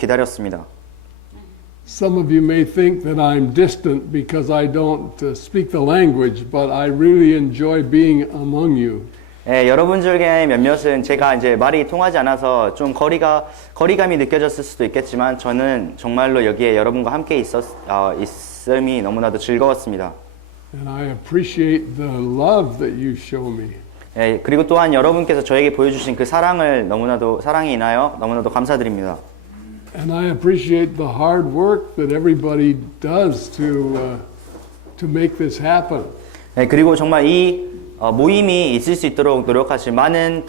기다렸습니다. Some of you may think that I'm distant because I don't speak the language, but I really enjoy being among you. 여러분 중에 몇몇은 제가 이제 말이 통하지 않아서 좀 거리감이 느껴졌을 수도 있겠지만 저는 정말로 여기에 여러분과 함께 있음이 너무나도 즐거웠습니다. And I appreciate the love that you show me. 그리고 또한 여러분께서 저에게 보여주신 그 사랑이 인하여 너무나도 감사드립니다. And I appreciate the hard work that everybody does to make this happen. 그리고 정말 이 모임이 있을 수 있도록 노력하신 많은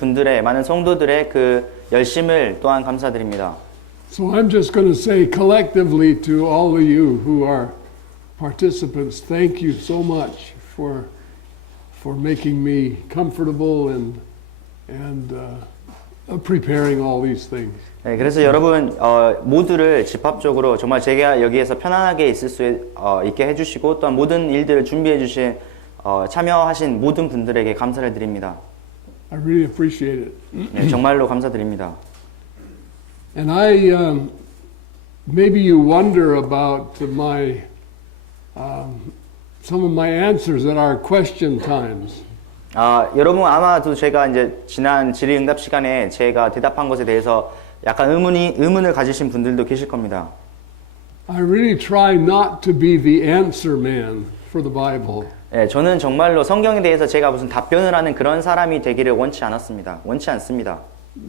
성도들의 그 열심을 또한 감사드립니다. So I'm just going to say collectively to all of you who are participants, thank you so much for making me comfortable and preparing all these things. 그래서 여러분 모두를 집합적으로 정말 제가 여기에서 편안하게 있을 수 있게 해주시고 또한 모든 일들을 준비해 주신 참여하신 모든 분들에게 감사를 드립니다. I really appreciate it. 정말로 감사드립니다. And maybe you wonder about some of my answers at our question times. 여러분 아마도 제가 이제 지난 질의응답 시간에 제가 대답한 것에 대해서 약간 의문을 가지신 분들도 계실 겁니다. I really try not to be the answer man for the Bible. 저는 정말로 성경에 대해서 제가 무슨 답변을 하는 그런 사람이 되기를 원치 않습니다.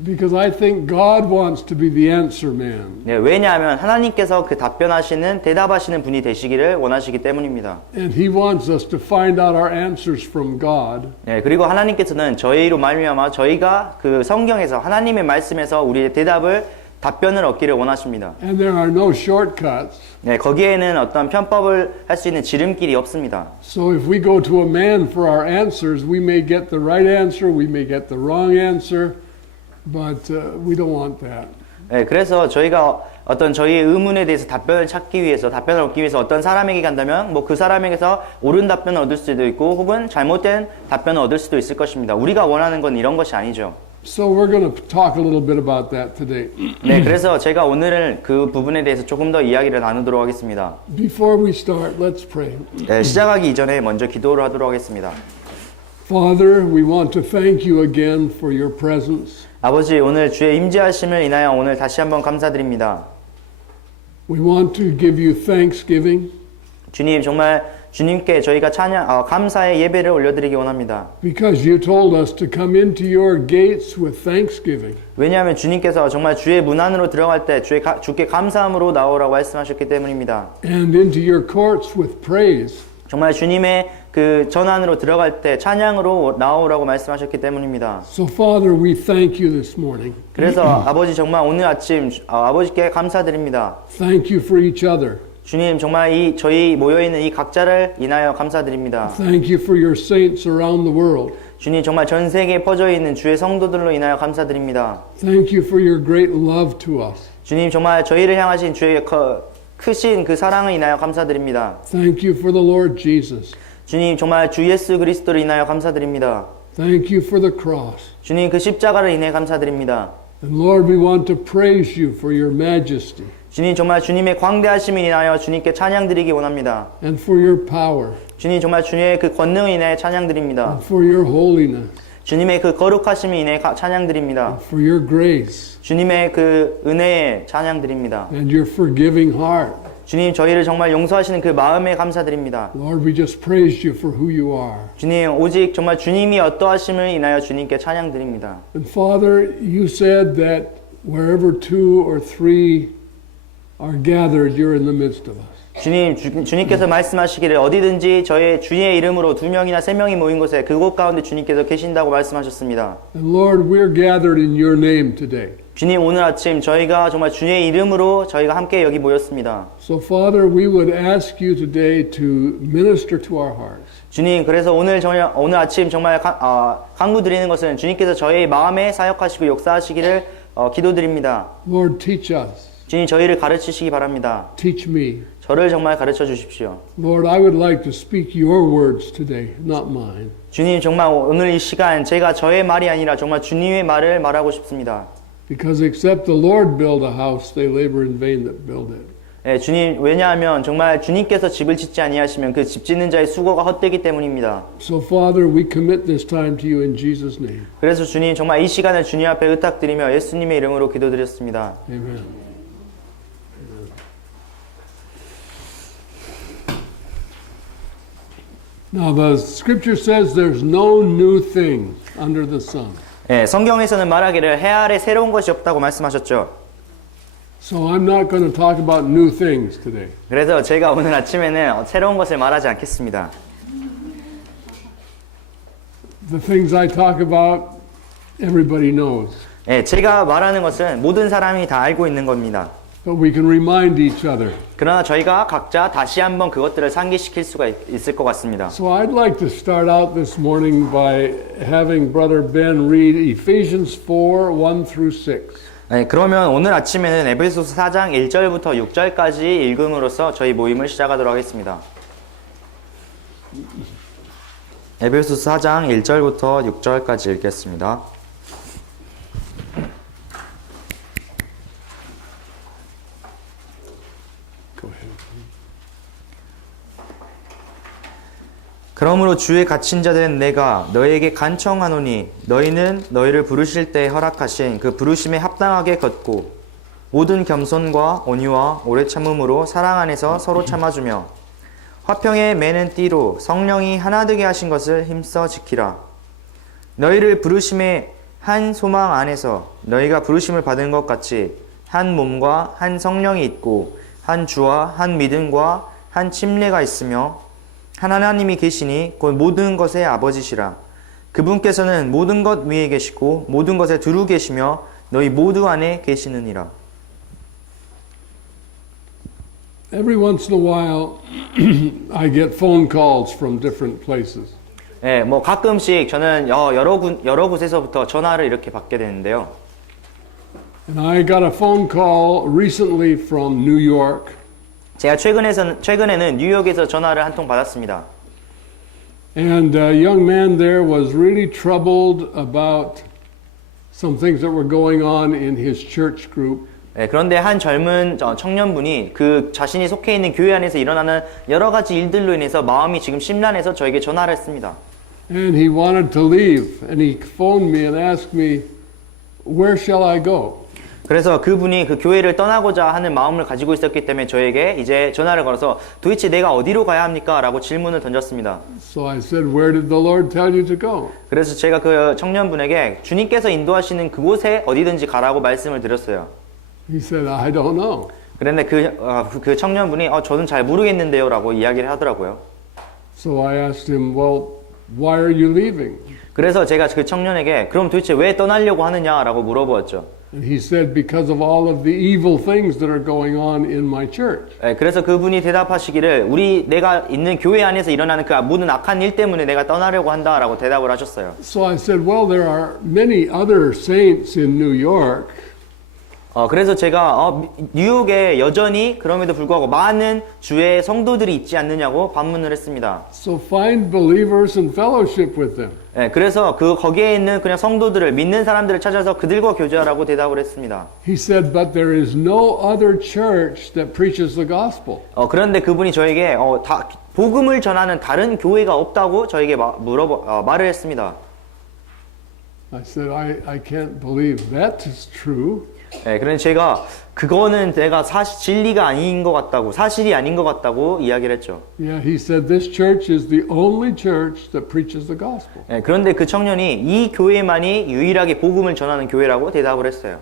Because I think God wants to be the answer man. 왜냐하면 하나님께서 그 대답하시는 분이 되시기를 원하시기 때문입니다. And He wants us to find out our answers from God. 그리고 하나님께서는 저희로 말미암아 저희가 그 성경에서 하나님의 말씀에서 우리의 답변을 얻기를 원하십니다. And there are no shortcuts. 거기에는 어떤 편법을 할 수 있는 지름길이 없습니다. So if we go to a man for our answers, we may get the right answer, we may get the wrong answer. But we don't want that. 그래서 저희가 어떤 저희의 의문에 대해서 답변을 얻기 위해서 어떤 사람에게 간다면 뭐 그 사람에게서 옳은 답변을 얻을 수도 있고 혹은 잘못된 답변을 얻을 수도 있을 것입니다. 우리가 원하는 건 이런 것이 아니죠. So we're going to talk a little bit about that today. 그래서 제가 오늘은 그 부분에 대해서 조금 더 이야기를 나누도록 하겠습니다. Before we start, let's pray. 시작하기 이전에 먼저 기도를 하도록 하겠습니다. Father, we want to thank you again for your presence. 아버지, 오늘 주의 임재하심을 인하여 오늘 다시 한번 감사드립니다. We want to give you thanksgiving. 주님, 정말 주님께 저희가 감사의 예배를 올려드리기 원합니다. Because you told us to come into your gates with thanksgiving. 왜냐하면 주님께서 정말 주의 문 안으로 들어갈 때 주께 감사함으로 나오라고 말씀하셨기 때문입니다. And into your courts with praise. 정말 주님의 그 전 안으로 들어갈 때 찬양으로 나오라고 말씀하셨기 때문입니다. So Father, we thank you this morning. 그래서 아버지 정말 오늘 아침 아버지께 감사드립니다. Thank you for each other. 주님 정말 저희 모여 있는 이 각자를 인하여 감사드립니다. Thank you for your saints around the world. 주님 정말 전 세계에 퍼져 있는 주의 성도들로 인하여 감사드립니다. Thank you for your great love to us. 주님 정말 저희를 향하신 주의 크신 그 사랑을 인하여 감사드립니다. Thank you for the Lord Jesus. 주님 정말 주 예수 그리스도를 인하여 감사드립니다. Thank you for the cross. 주님 그 십자가를 인해 감사드립니다. And Lord, we want to praise you for your majesty. 주님 정말 주님의 광대하심을 인하여 주님께 찬양드리기 원합니다. And for your power. 주님 정말 주님의 그 권능을 인해 찬양드립니다. And for your holiness. 주님의 그 거룩하심을 인해 찬양드립니다. And for your grace. 주님의 그 은혜에 찬양드립니다. And your forgiving heart. 주님 저희를 정말 용서하시는 그 마음에 감사드립니다. Lord, we just praise you for who you are. 주님 오직 정말 주님이 어떠하심을 인하여 주님께 찬양드립니다. And Father, you said that wherever two or three are gathered, you're in the midst of us. 주님께서 말씀하시기를 어디든지 주의 이름으로 2명이나 3명이 모인 곳에 그곳 가운데 주님께서 계신다고 말씀하셨습니다. And Lord, we're gathered in your name today. 주님 오늘 아침 저희가 정말 주의 이름으로 저희가 함께 여기 모였습니다. So Father, we would ask you today to minister to our hearts. 주님 그래서 오늘 아침 정말 간구드리는 것은 주님께서 저희 마음에 사역하시고 역사하시기를 기도드립니다. Lord, teach us. 주님 저희를 가르치시기 바랍니다. Teach me. 저를 정말 가르쳐 주십시오. Lord, I would like to speak your words today, not mine. 주님 정말 오늘 이 시간 제가 저의 말이 아니라 정말 주님의 말을 말하고 싶습니다. Because except the Lord build a house, they labor in vain that build it. 예, 주님, 왜냐하면 정말 주님께서 집을 짓지 아니하시면 그 집 짓는 자의 수고가 헛되기 때문입니다. So Father, we commit this time to you in Jesus' name. 그래서 주님, 정말 이 시간을 주님 앞에 의탁드리며 예수님의 이름으로 기도드렸습니다. Amen. Now the scripture says there's no new thing under the sun. 예, 성경에서는 말하기를 해 아래 새로운 것이 없다고 말씀하셨죠. So I'm not going to talk about new things today. 그래서 제가 오늘 아침에는 새로운 것을 말하지 않겠습니다. The things I talk about, everybody knows. 예, 제가 말하는 것은 모든 사람이 다 알고 있는 겁니다. But we can remind each other. 그러나 저희가 각자 다시 한번 그것들을 상기시킬 수가 있을 것 같습니다. So I'd like to start out this morning by having Brother Ben read Ephesians 4, 1 through 6. 네, 그러면 오늘 아침에는 에베소서 4장 1절부터 6절까지 읽음으로써 저희 모임을 시작하도록 하겠습니다. 에베소서 4장 1절부터 6절까지 읽겠습니다. Go ahead. 그러므로 주의 갇힌 자 된 내가 너희에게 간청하노니 너희는 너희를 부르실 때 허락하신 그 부르심에 합당하게 걷고 모든 겸손과 온유와 오래 참음으로 사랑 안에서 서로 참아주며 화평에 매는 띠로 성령이 하나 되게 하신 것을 힘써 지키라. 너희를 부르심의 한 소망 안에서 너희가 부르심을 받은 것 같이 한 몸과 한 성령이 있고 한 주와 한 믿음과 한 침례가 있으며 한 하나님이 계시니 곧 모든 것의 아버지시라. 그분께서는 모든 것 위에 계시고 모든 것에 두루 계시며 너희 모두 안에 계시느니라. Every once in a while, I get phone calls from different places. 예, 뭐 가끔씩 저는 여러 곳에서부터 전화를 이렇게 받게 되는데요. And I got a phone call recently from New York. 제가 최근에는 뉴욕에서 전화를 한 통 받았습니다. And a young man there was really troubled about some things that were going on in his church group. 네, 그런데 한 젊은 청년분이 그 자신이 속해 있는 교회 안에서 일어나는 여러 가지 일들로 인해서 마음이 지금 심란해서 저에게 전화를 했습니다. And he wanted to leave. And he phoned me and asked me, where shall I go? 그래서 그분이 그 교회를 떠나고자 하는 마음을 가지고 있었기 때문에 저에게 이제 전화를 걸어서 도대체 내가 어디로 가야 합니까? 라고 질문을 던졌습니다. So I said, where did the Lord tell you to go? 그래서 제가 그 청년분에게 주님께서 인도하시는 그곳에 어디든지 가라고 말씀을 드렸어요. He said, I don't know. 그런데 그 청년분이 저는 잘 모르겠는데요 라고 이야기를 하더라고요. So I asked him, well, why are you leaving? 그래서 제가 그 청년에게 그럼 도대체 왜 떠나려고 하느냐라고 물어보았죠. And he said, because of all of the evil things that are going on in my church. 그래서 그분이 대답하시기를 내가 있는 교회 안에서 일어나는 그 모든 악한 일 때문에 내가 떠나려고 한다라고 대답을 하셨어요. So I said, well, there are many other saints in New York. 그래서 제가 뉴욕에 여전히 그럼에도 불구하고 많은 주의 성도들이 있지 않느냐고 반문을 했습니다. So find believers and fellowship with them. 그래서 거기에 있는 그냥 성도들을 믿는 사람들을 찾아서 그들과 교제하라고 대답을 했습니다. He said, but there is no other church that preaches the gospel. 그런데 그분이 저에게 복음을 전하는 다른 교회가 없다고 저에게 말을 했습니다. I said, I can't believe that is true. 그런데 제가 그거는 내가 진리가 아닌 것 같다고 사실이 아닌 것 같다고 이야기를 했죠. Yeah, he said this church is the only church that preaches the gospel. 그런데 그 청년이 이 교회만이 유일하게 복음을 전하는 교회라고 대답을 했어요.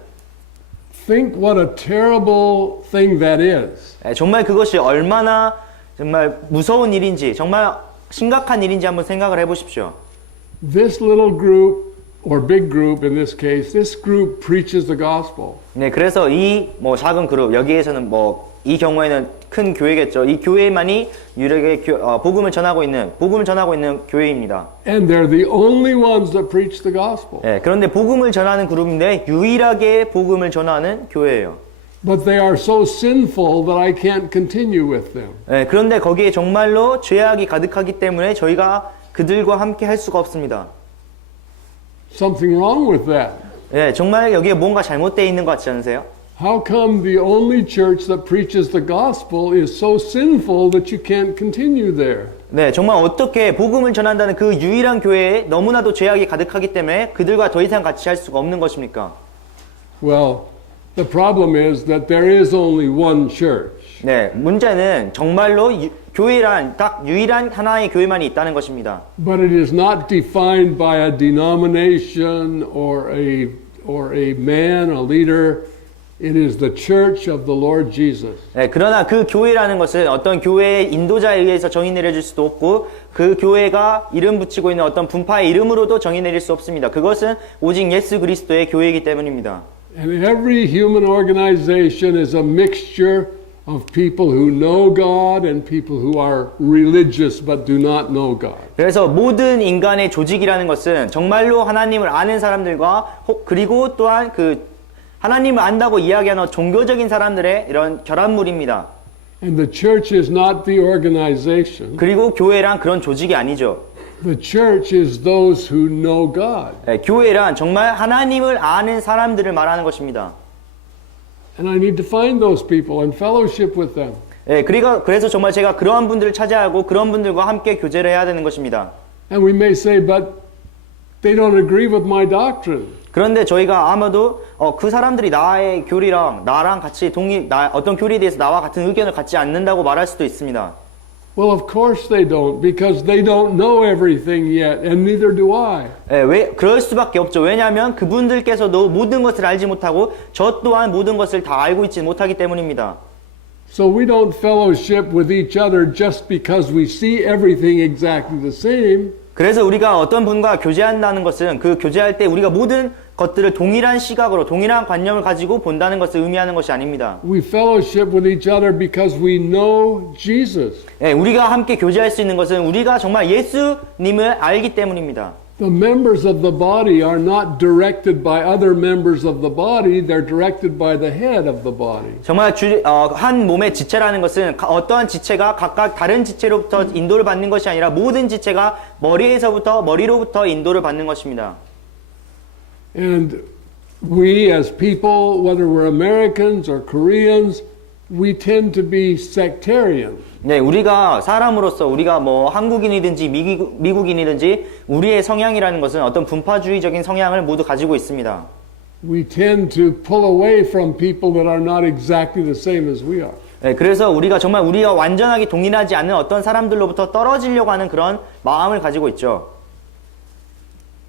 Think what a terrible thing that is. 정말 그것이 얼마나 정말 무서운 일인지 정말 심각한 일인지 한번 생각을 해보십시오. This little group or big group in this case, this group preaches the gospel. 네, 그래서 이 작은 그룹 여기에서는 이 경우에는 큰 교회겠죠. 이 교회만이 유일하게 복음을 전하고 있는 교회입니다. And they're the only ones that preach the gospel. 네, 그런데 복음을 전하는 그룹인데 유일하게 복음을 전하는 교회예요. But they are so sinful that I can't continue with them. 네, 그런데 거기에 정말로 죄악이 가득하기 때문에 저희가 그들과 함께 할 수가 없습니다. Something wrong with that. 예, 정말 여기에 뭔가 잘못되어 있는 것 같지 않으세요? How come the only church that preaches the gospel is so sinful that you can't continue there? 네, 정말 어떻게 복음을 전한다는 그 유일한 교회에 너무나도 죄악이 가득하기 때문에 그들과 더 이상 같이 할 수가 없는 것입니까? Well, the problem is that there is only one church. 네, 문제는 정말로 교회란 딱 유일한 하나의 교회만이 있다는 것입니다. But it is not defined by a denomination or a man, a leader. It is the church of the Lord Jesus. 네, 그러나 그 교회라는 것은 어떤 교회의 인도자에 의해서 정의 내려질 수도 없고 그 교회가 이름 붙이고 있는 어떤 분파의 이름으로도 정의 내릴 수 없습니다. 그것은 오직 예수 그리스도의 교회이기 때문입니다. And every human organization is a mixture of people who know God and people who are religious but do not know God. 그래서 모든 인간의 조직이라는 것은 정말로 하나님을 아는 사람들과 그리고 또한 그 하나님을 안다고 이야기하는 종교적인 사람들의 이런 결합물입니다. And the church is not the organization. 그리고 교회란 그런 조직이 아니죠. The church is those who know God. 네, 교회란 정말 하나님을 아는 사람들을 말하는 것입니다. And I need to find those people and fellowship with them. 네, 그래서 정말 제가 그러한 분들을 찾아야 하고 그런 분들과 함께 교제를 해야 되는 것입니다. And we may say, but they don't agree with my doctrine. 그런데 저희가 아마도 그 사람들이 나의 교리랑 나랑 같이 어떤 교리에 대해서 나와 같은 의견을 갖지 않는다고 말할 수도 있습니다. Well, of course they don't, because they don't know everything yet, and neither do I. 예, 왜 그럴 수밖에 없죠. 왜냐하면 그분들께서도 모든 것을 알지 못하고 저 또한 모든 것을 다 알고 있지 못하기 때문입니다. So we don't fellowship with each other just because we see everything exactly the same. 그래서 우리가 어떤 분과 교제한다는 것은 그 교제할 때 우리가 모든 것들을 동일한 시각으로 동일한 관념을 가지고 본다는 것을 의미하는 것이 아닙니다. We fellowship with each other because we know Jesus. 예, 우리가 함께 교제할 수 있는 것은 우리가 정말 예수님을 알기 때문입니다. The members of the body are not directed by other members of the body, they're directed by the head of the body. 정말 한 몸의 지체라는 것은 어떠한 지체가 각각 다른 지체로부터 인도를 받는 것이 아니라 모든 지체가 머리로부터 인도를 받는 것입니다. And we as people, whether we're Americans or Koreans, we tend to be sectarian. 네, 우리가 사람으로서 우리가 뭐 한국인이든지 미국인이든지 우리의 성향이라는 것은 어떤 분파주의적인 성향을 모두 가지고 있습니다. We tend to pull away from people that are not exactly the same as we are. 네, 그래서 우리가 정말 우리가 완전하게 동일하지 않는 어떤 사람들로부터 떨어지려고 하는 그런 마음을 가지고 있죠.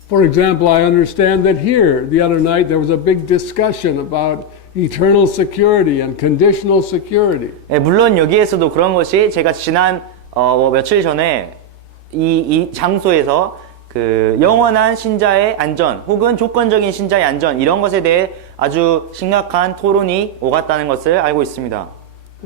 For example, I understand that here the other night there was a big discussion about eternal security and conditional security. 네, 물론 여기에서도 그런 것이 제가 지난 며칠 전에 이 장소에서 그 영원한 신자의 안전 혹은 조건적인 신자의 안전 이런 것에 대해 아주 심각한 토론이 오갔다는 것을 알고 있습니다.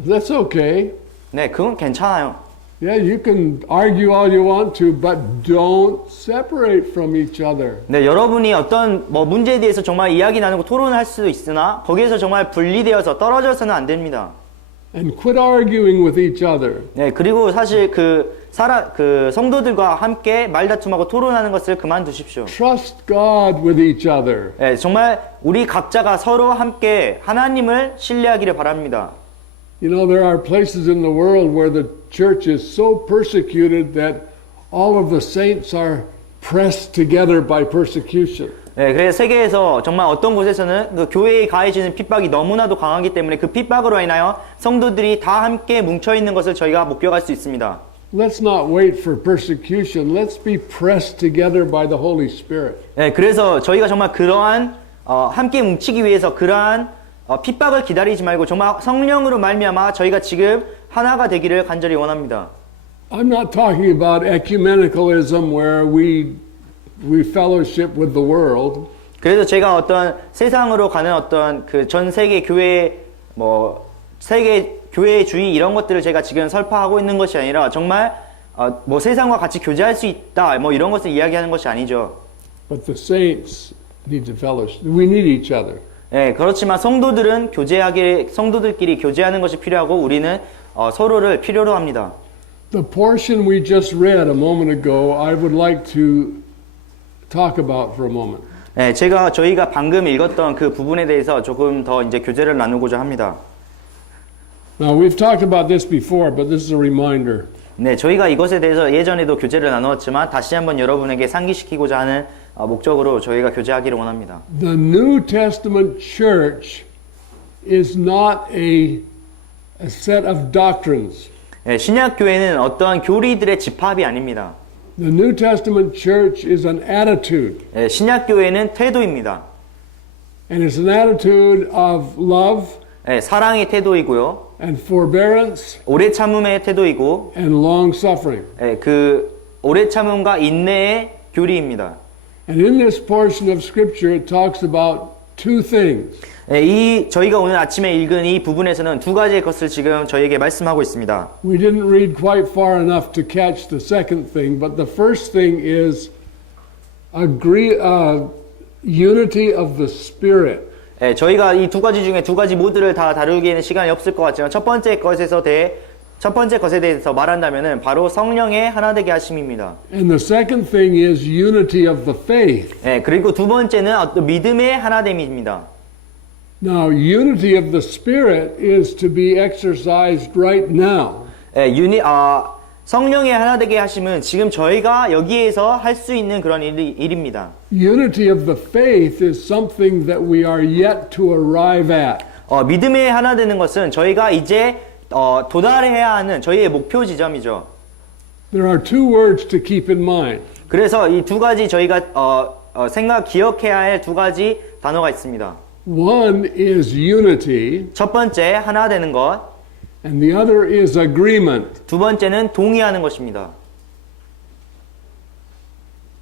That's okay. 네, 그건 괜찮아요. Yeah, you can argue all you want to, but don't separate from each other. 네, 여러분이 어떤 문제에 대해서 정말 이야기 나누고 토론을 할 수도 있으나 거기에서 정말 분리되어서 떨어져서는 안 됩니다. And quit arguing with each other. 네, 그리고 사실 그 성도들과 함께 말다툼하고 토론하는 것을 그만두십시오. Trust God with each other. 네, 정말 우리 각자가 서로 함께 하나님을 신뢰하기를 바랍니다. You know, there are places in the world where the church is so persecuted that all of the saints are pressed together by persecution. 네, 그래서 세계에서 정말 어떤 곳에서는 그 교회에 가해지는 핍박이 너무나도 강하기 때문에 그 핍박으로 인하여 성도들이 다 함께 뭉쳐 있는 것을 저희가 목격할 수 있습니다. Let's not wait for persecution. Let's be pressed together by the Holy Spirit. 네, 그래서 저희가 정말 그러한 함께 뭉치기 위해서 그러한 핍박을 기다리지 말고 정말 성령으로 말미암아 저희가 지금 하나가 되기를 간절히 원합니다. I'm not talking about ecumenicalism where we fellowship with the world. 그래서 제가 어떤 세상으로 가는 어떤 그 전 세계 교회 세계 교회주의 이런 것들을 제가 지금 설파하고 있는 것이 아니라 정말 세상과 같이 교제할 수 있다 이런 것을 이야기하는 것이 아니죠. But the saints need to fellowship. We need each other. 네, 그렇지만 성도들끼리 교제하는 것이 필요하고 우리는 서로를 필요로 합니다. The portion we just read a moment ago, I would like to talk about for a moment. 네, 저희가 방금 읽었던 그 부분에 대해서 조금 더 이제 교제를 나누고자 합니다. Now, we've talked about this before, but this is a reminder. 네, 저희가 이것에 대해서 예전에도 교제를 나누었지만 다시 한번 여러분에게 상기시키고자 하는 목적으로 저희가 교제하기를 원합니다. The New Testament church is not a set of doctrines. 네, 신약 교회는 어떠한 교리들의 집합이 아닙니다. The New Testament church is an attitude, 네, 신약 교회는 태도입니다. and it's an attitude of love 네, 사랑의 태도이고요, and forbearance 오래 참음의 태도이고, and long suffering. 네, 그 오래 참음과 인내의 교리입니다. And in this portion of Scripture, it talks about two things. 네, 저희가 오늘 아침에 읽은 이 부분에서는 두 가지의 것을 지금 저희에게 말씀하고 있습니다. We didn't read quite far enough to catch the second thing, but the first thing is unity of the Spirit. 네, 저희가 이 두 가지 중에 두 가지 모두를 다 다루기에는 시간이 없을 것 같지만 첫 번째 것에 대해서 말한다면은 바로 성령의 하나 되게 하심입니다. And the second thing is unity of the faith. 네, 그리고 두 번째는 어떤 믿음의 하나됨입니다. Now, unity of the Spirit is to be exercised right now. 네, 성령의 하나 되게 하심은 지금 저희가 여기에서 할 수 있는 그런 일입니다. Unity of the faith is something that we are yet to arrive at. 믿음의 하나 되는 것은 저희가 이제 도달해야 하는 저희의 목표 지점이죠. There are two words to keep in mind. 그래서 이 두 가지 저희가 기억해야 할 두 가지 단어가 있습니다. One is unity, 첫 번째 하나 되는 것, and the other is agreement. 두 번째는 동의하는 것입니다.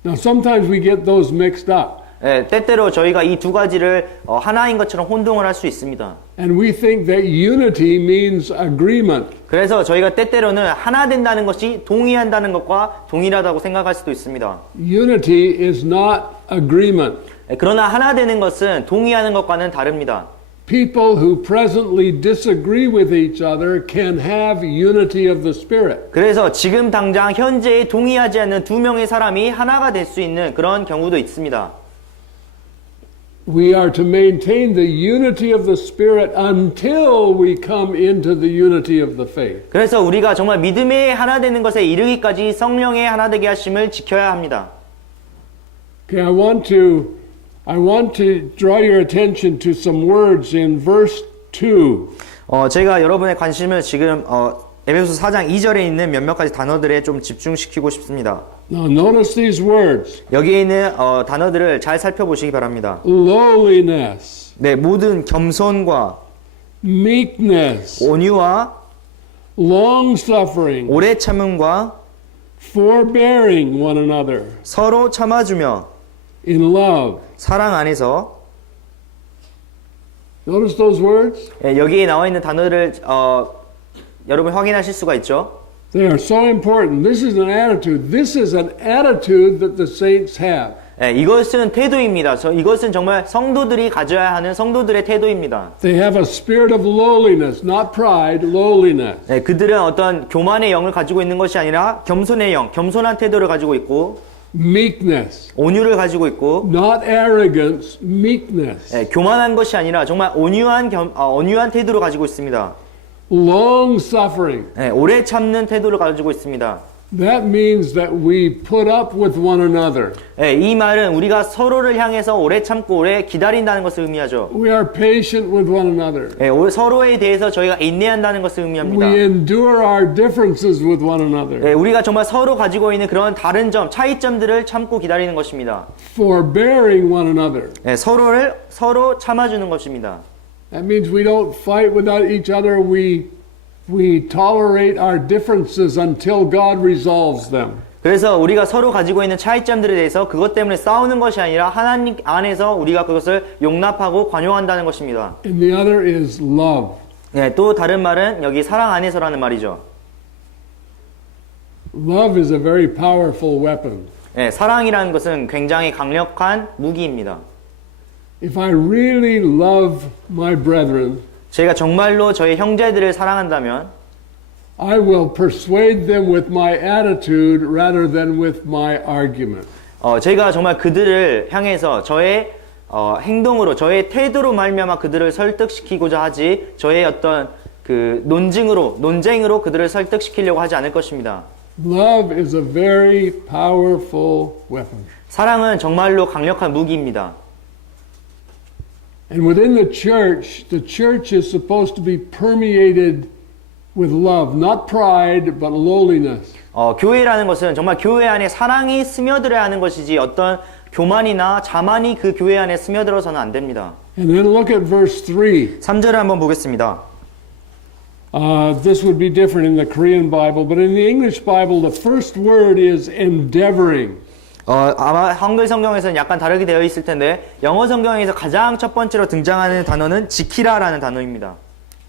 Now, sometimes we get those mixed up, 예, 때때로 저희가 이 두 가지를 하나인 것처럼 혼동을 할 수 있습니다. and we think that unity means agreement. 그래서 저희가 때때로는 하나 된다는 것이 동의한다는 것과 동일하다고 생각할 수도 있습니다. Unity is not agreement. 예, 그러나 하나 되는 것은 동의하는 것과는 다릅니다. People who presently disagree with each other can have unity of the Spirit. 그래서 지금 당장 현재에 동의하지 않는 두 명의 사람이 하나가 될 수 있는 그런 경우도 있습니다. We are to maintain the unity of the Spirit until we come into the unity of the faith. 그래서 우리가 정말 믿음의 하나 되는 것에 이르기까지 성령의 하나 되게 하심을 지켜야 합니다. Okay, I want to draw your attention to some words in verse 2. 제가 여러분의 관심을 지금 에베소서 4장 2절에 있는 몇몇 가지 단어들에 좀 집중시키고 싶습니다. Now notice these words. 여기에 있는 단어들을 잘 살펴보시기 바랍니다. Lowliness, 네, 모든 겸손과 meekness, 온유와 long-suffering, 오래 참음과 forbearing one another 서로 참아주며 in love. 사랑 안에서. Notice those words? 예, 여기에 나와 있는 단어를 여러분 확인하실 수가 있죠. They are so important. This is an attitude. This is an attitude that the saints have. 예, 이것은 태도입니다. 이것은 정말 성도들이 가져야 하는 성도들의 태도입니다. They have a spirit of lowliness, not pride, lowliness. 예, 그들은 어떤 교만의 영을 가지고 있는 것이 아니라 겸손의 영, 겸손한 태도를 가지고 있고, Meekness, 온유를 가지고 있고, not arrogance, meekness. 예, 교만한 것이 아니라 정말 온유한 태도를 가지고 있습니다. Long suffering. 예, 오래 참는 태도를 가지고 있습니다. That means that we put up with one another. 예, 이 말은 우리가 서로를 향해서 오래 참고 오래 기다린다는 것을 의미하죠. We are patient with one another. 예, 서로에 대해서 저희가 인내한다는 것을 의미합니다. We endure our differences with one another. 예, 우리가 정말 서로 가지고 있는 그런 다른 점, 차이점들을 참고 기다리는 것입니다. Forbearing one another. 예, 서로 참아주는 것입니다. That means we don't fight without each other. We tolerate our differences until God resolves them. 그래서 우리가 서로 가지고 있는 차이점들에 대해서 그것 때문에 싸우는 것이 아니라 하나님 안에서 우리가 그것을 용납하고 관용한다는 것입니다. And the other is love. 예, 또 다른 말은 여기 사랑 안에서라는 말이죠. Love is a very powerful weapon. 예, 사랑이라는 것은 굉장히 강력한 무기입니다. If I really love my brethren, 제가 정말로 저희 형제들을 사랑한다면 I will persuade them with my attitude rather than with my argument. 제가 정말 그들을 향해서 저의 행동으로, 저의 태도로 말미암아 그들을 설득시키고자 하지, 저의 어떤 그 논쟁으로 그들을 설득시키려고 하지 않을 것입니다. Love is a very powerful weapon. 사랑은 정말로 강력한 무기입니다. And within the church is supposed to be permeated with love, not pride, but lowliness. 교회라는 것은 정말 교회 안에 사랑이 스며들어야 하는 것이지 어떤 교만이나 자만이 그 교회 안에 스며들어서는 안 됩니다. And then look at verse 3. 3절을 한번 보겠습니다. This would be different in the Korean Bible, but in the English Bible, the first word is endeavoring. 아마 한글 성경에서는 약간 다르게 되어 있을 텐데 영어 성경에서 가장 첫 번째로 등장하는 단어는 지키라라는 단어입니다.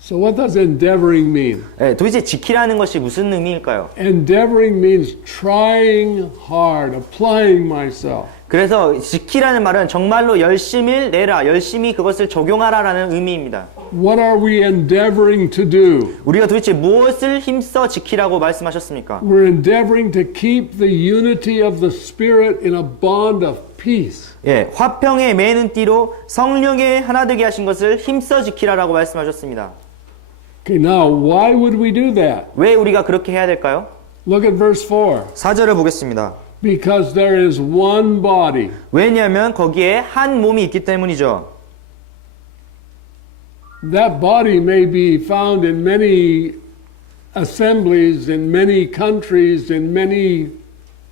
So what does endeavoring mean? 도대체 지키라는 것이 무슨 의미일까요? Endeavoring means trying hard, applying myself. 그래서 지키라는 말은 정말로 열심히 내라, 열심히 그것을 적용하라라는 의미입니다. What are we endeavoring to do? 우리가 도대체 무엇을 힘써 지키라고 말씀하셨습니까? We're endeavoring to keep the unity of the Spirit in a bond of peace. 화평에 매는 띠로 성령의 하나 되게 하신 것을 힘써 지키라라고 말씀하셨습니다. Okay, now why would we do that? 왜 우리가 그렇게 해야 될까요? Look at verse 4. 4절을 보겠습니다. Because there is one body. 왜냐하면 거기에 한 몸이 있기 때문이죠. That body may be found in many assemblies, in many countries, in many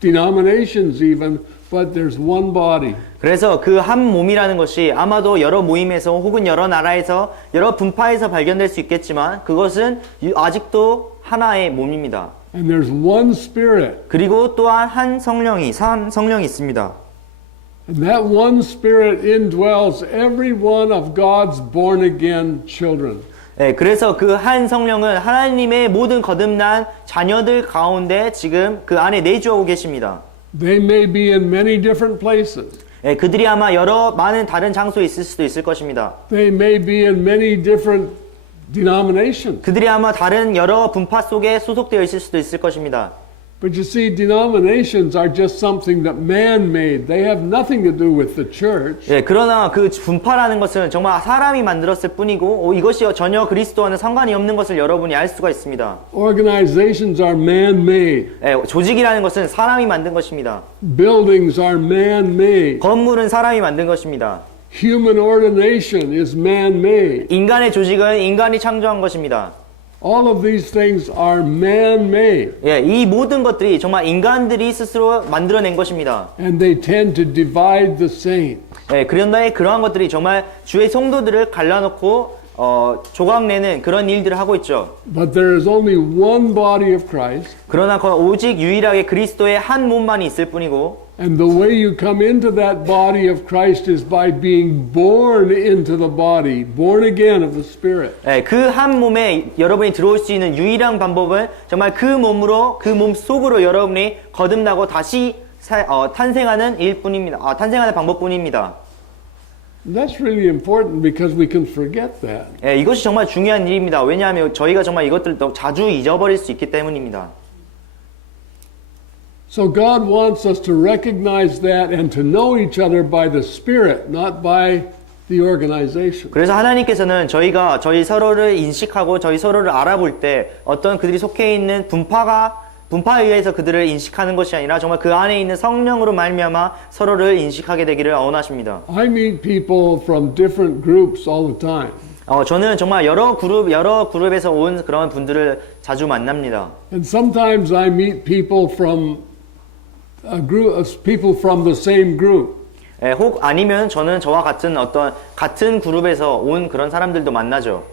denominations even, but there's one body. 그래서 그 한 몸이라는 것이 아마도 여러 모임에서 혹은 여러 나라에서 여러 분파에서 발견될 수 있겠지만 그것은 아직도 하나의 몸입니다. And there's one Spirit. 그리고 또한 한 성령이 있습니다. And that one Spirit indwells every one of God's born again children. 그래서 그 한 성령은 하나님의 모든 거듭난 자녀들 가운데 지금 그 안에 내주하고 계십니다. They may be in many different places. 그들이 아마 많은 다른 장소에 있을 수도 있을 것입니다. They may be in many different denominations. 그들이 아마 다른 여러 분파 속에 소속되어 있을 수도 있을 것입니다. But you see, denominations are just something that man made. They have nothing to do with the church. 그러나 그 분파라는 것은 정말 사람이 만들었을 뿐이고 이것이 전혀 그리스도와는 상관이 없는 것을 여러분이 알 수가 있습니다. Organizations are man-made. 조직이라는 것은 사람이 만든 것입니다. Buildings are man-made. 건물은 사람이 만든 것입니다. Human ordination is man-made. 인간의 조직은 인간이 창조한 것입니다. All of these things are man-made. 이 모든 것들이 정말 인간들이 스스로 만들어낸 것입니다. And they tend to divide the saints. 그런데 그러한 것들이 정말 주의 성도들을 갈라놓고 조각내는 그런 일들을 하고 있죠. But there is only one body of Christ. 그러나 오직 유일하게 그리스도의 한 몸만이 있을 뿐이고 And the way you come into that body of Christ is by being born into the body, born again of the Spirit. 그 한 몸에 여러분이 들어올 수 있는 유일한 방법은 정말 그 몸으로, 그 몸 속으로 여러분이 거듭나고 다시 탄생하는 일뿐입니다. 탄생하는 방법뿐입니다. That's really important because we can forget that. 이것이 정말 중요한 일입니다. 왜냐하면 저희가 정말 이것들을 너무 자주 잊어버릴 수 있기 때문입니다. So God wants us to recognize that and to know each other by the Spirit, not by the organization. 그래서 하나님께서는 저희가 저희 서로를 인식하고 저희 서로를 알아볼 때 어떤 그들이 속해 있는 분파에 의해서 그들을 인식하는 것이 아니라 정말 그 안에 있는 성령으로 말미암아 서로를 인식하게 되기를 원하십니다. I meet people from different groups all the time. 저는 정말 여러 그룹에서 온 그런 분들을 자주 만납니다. And sometimes I meet people from a group of people from the same group. 혹 아니면 저는 저와 같은 그룹에서 온 그런 사람들도 만나죠.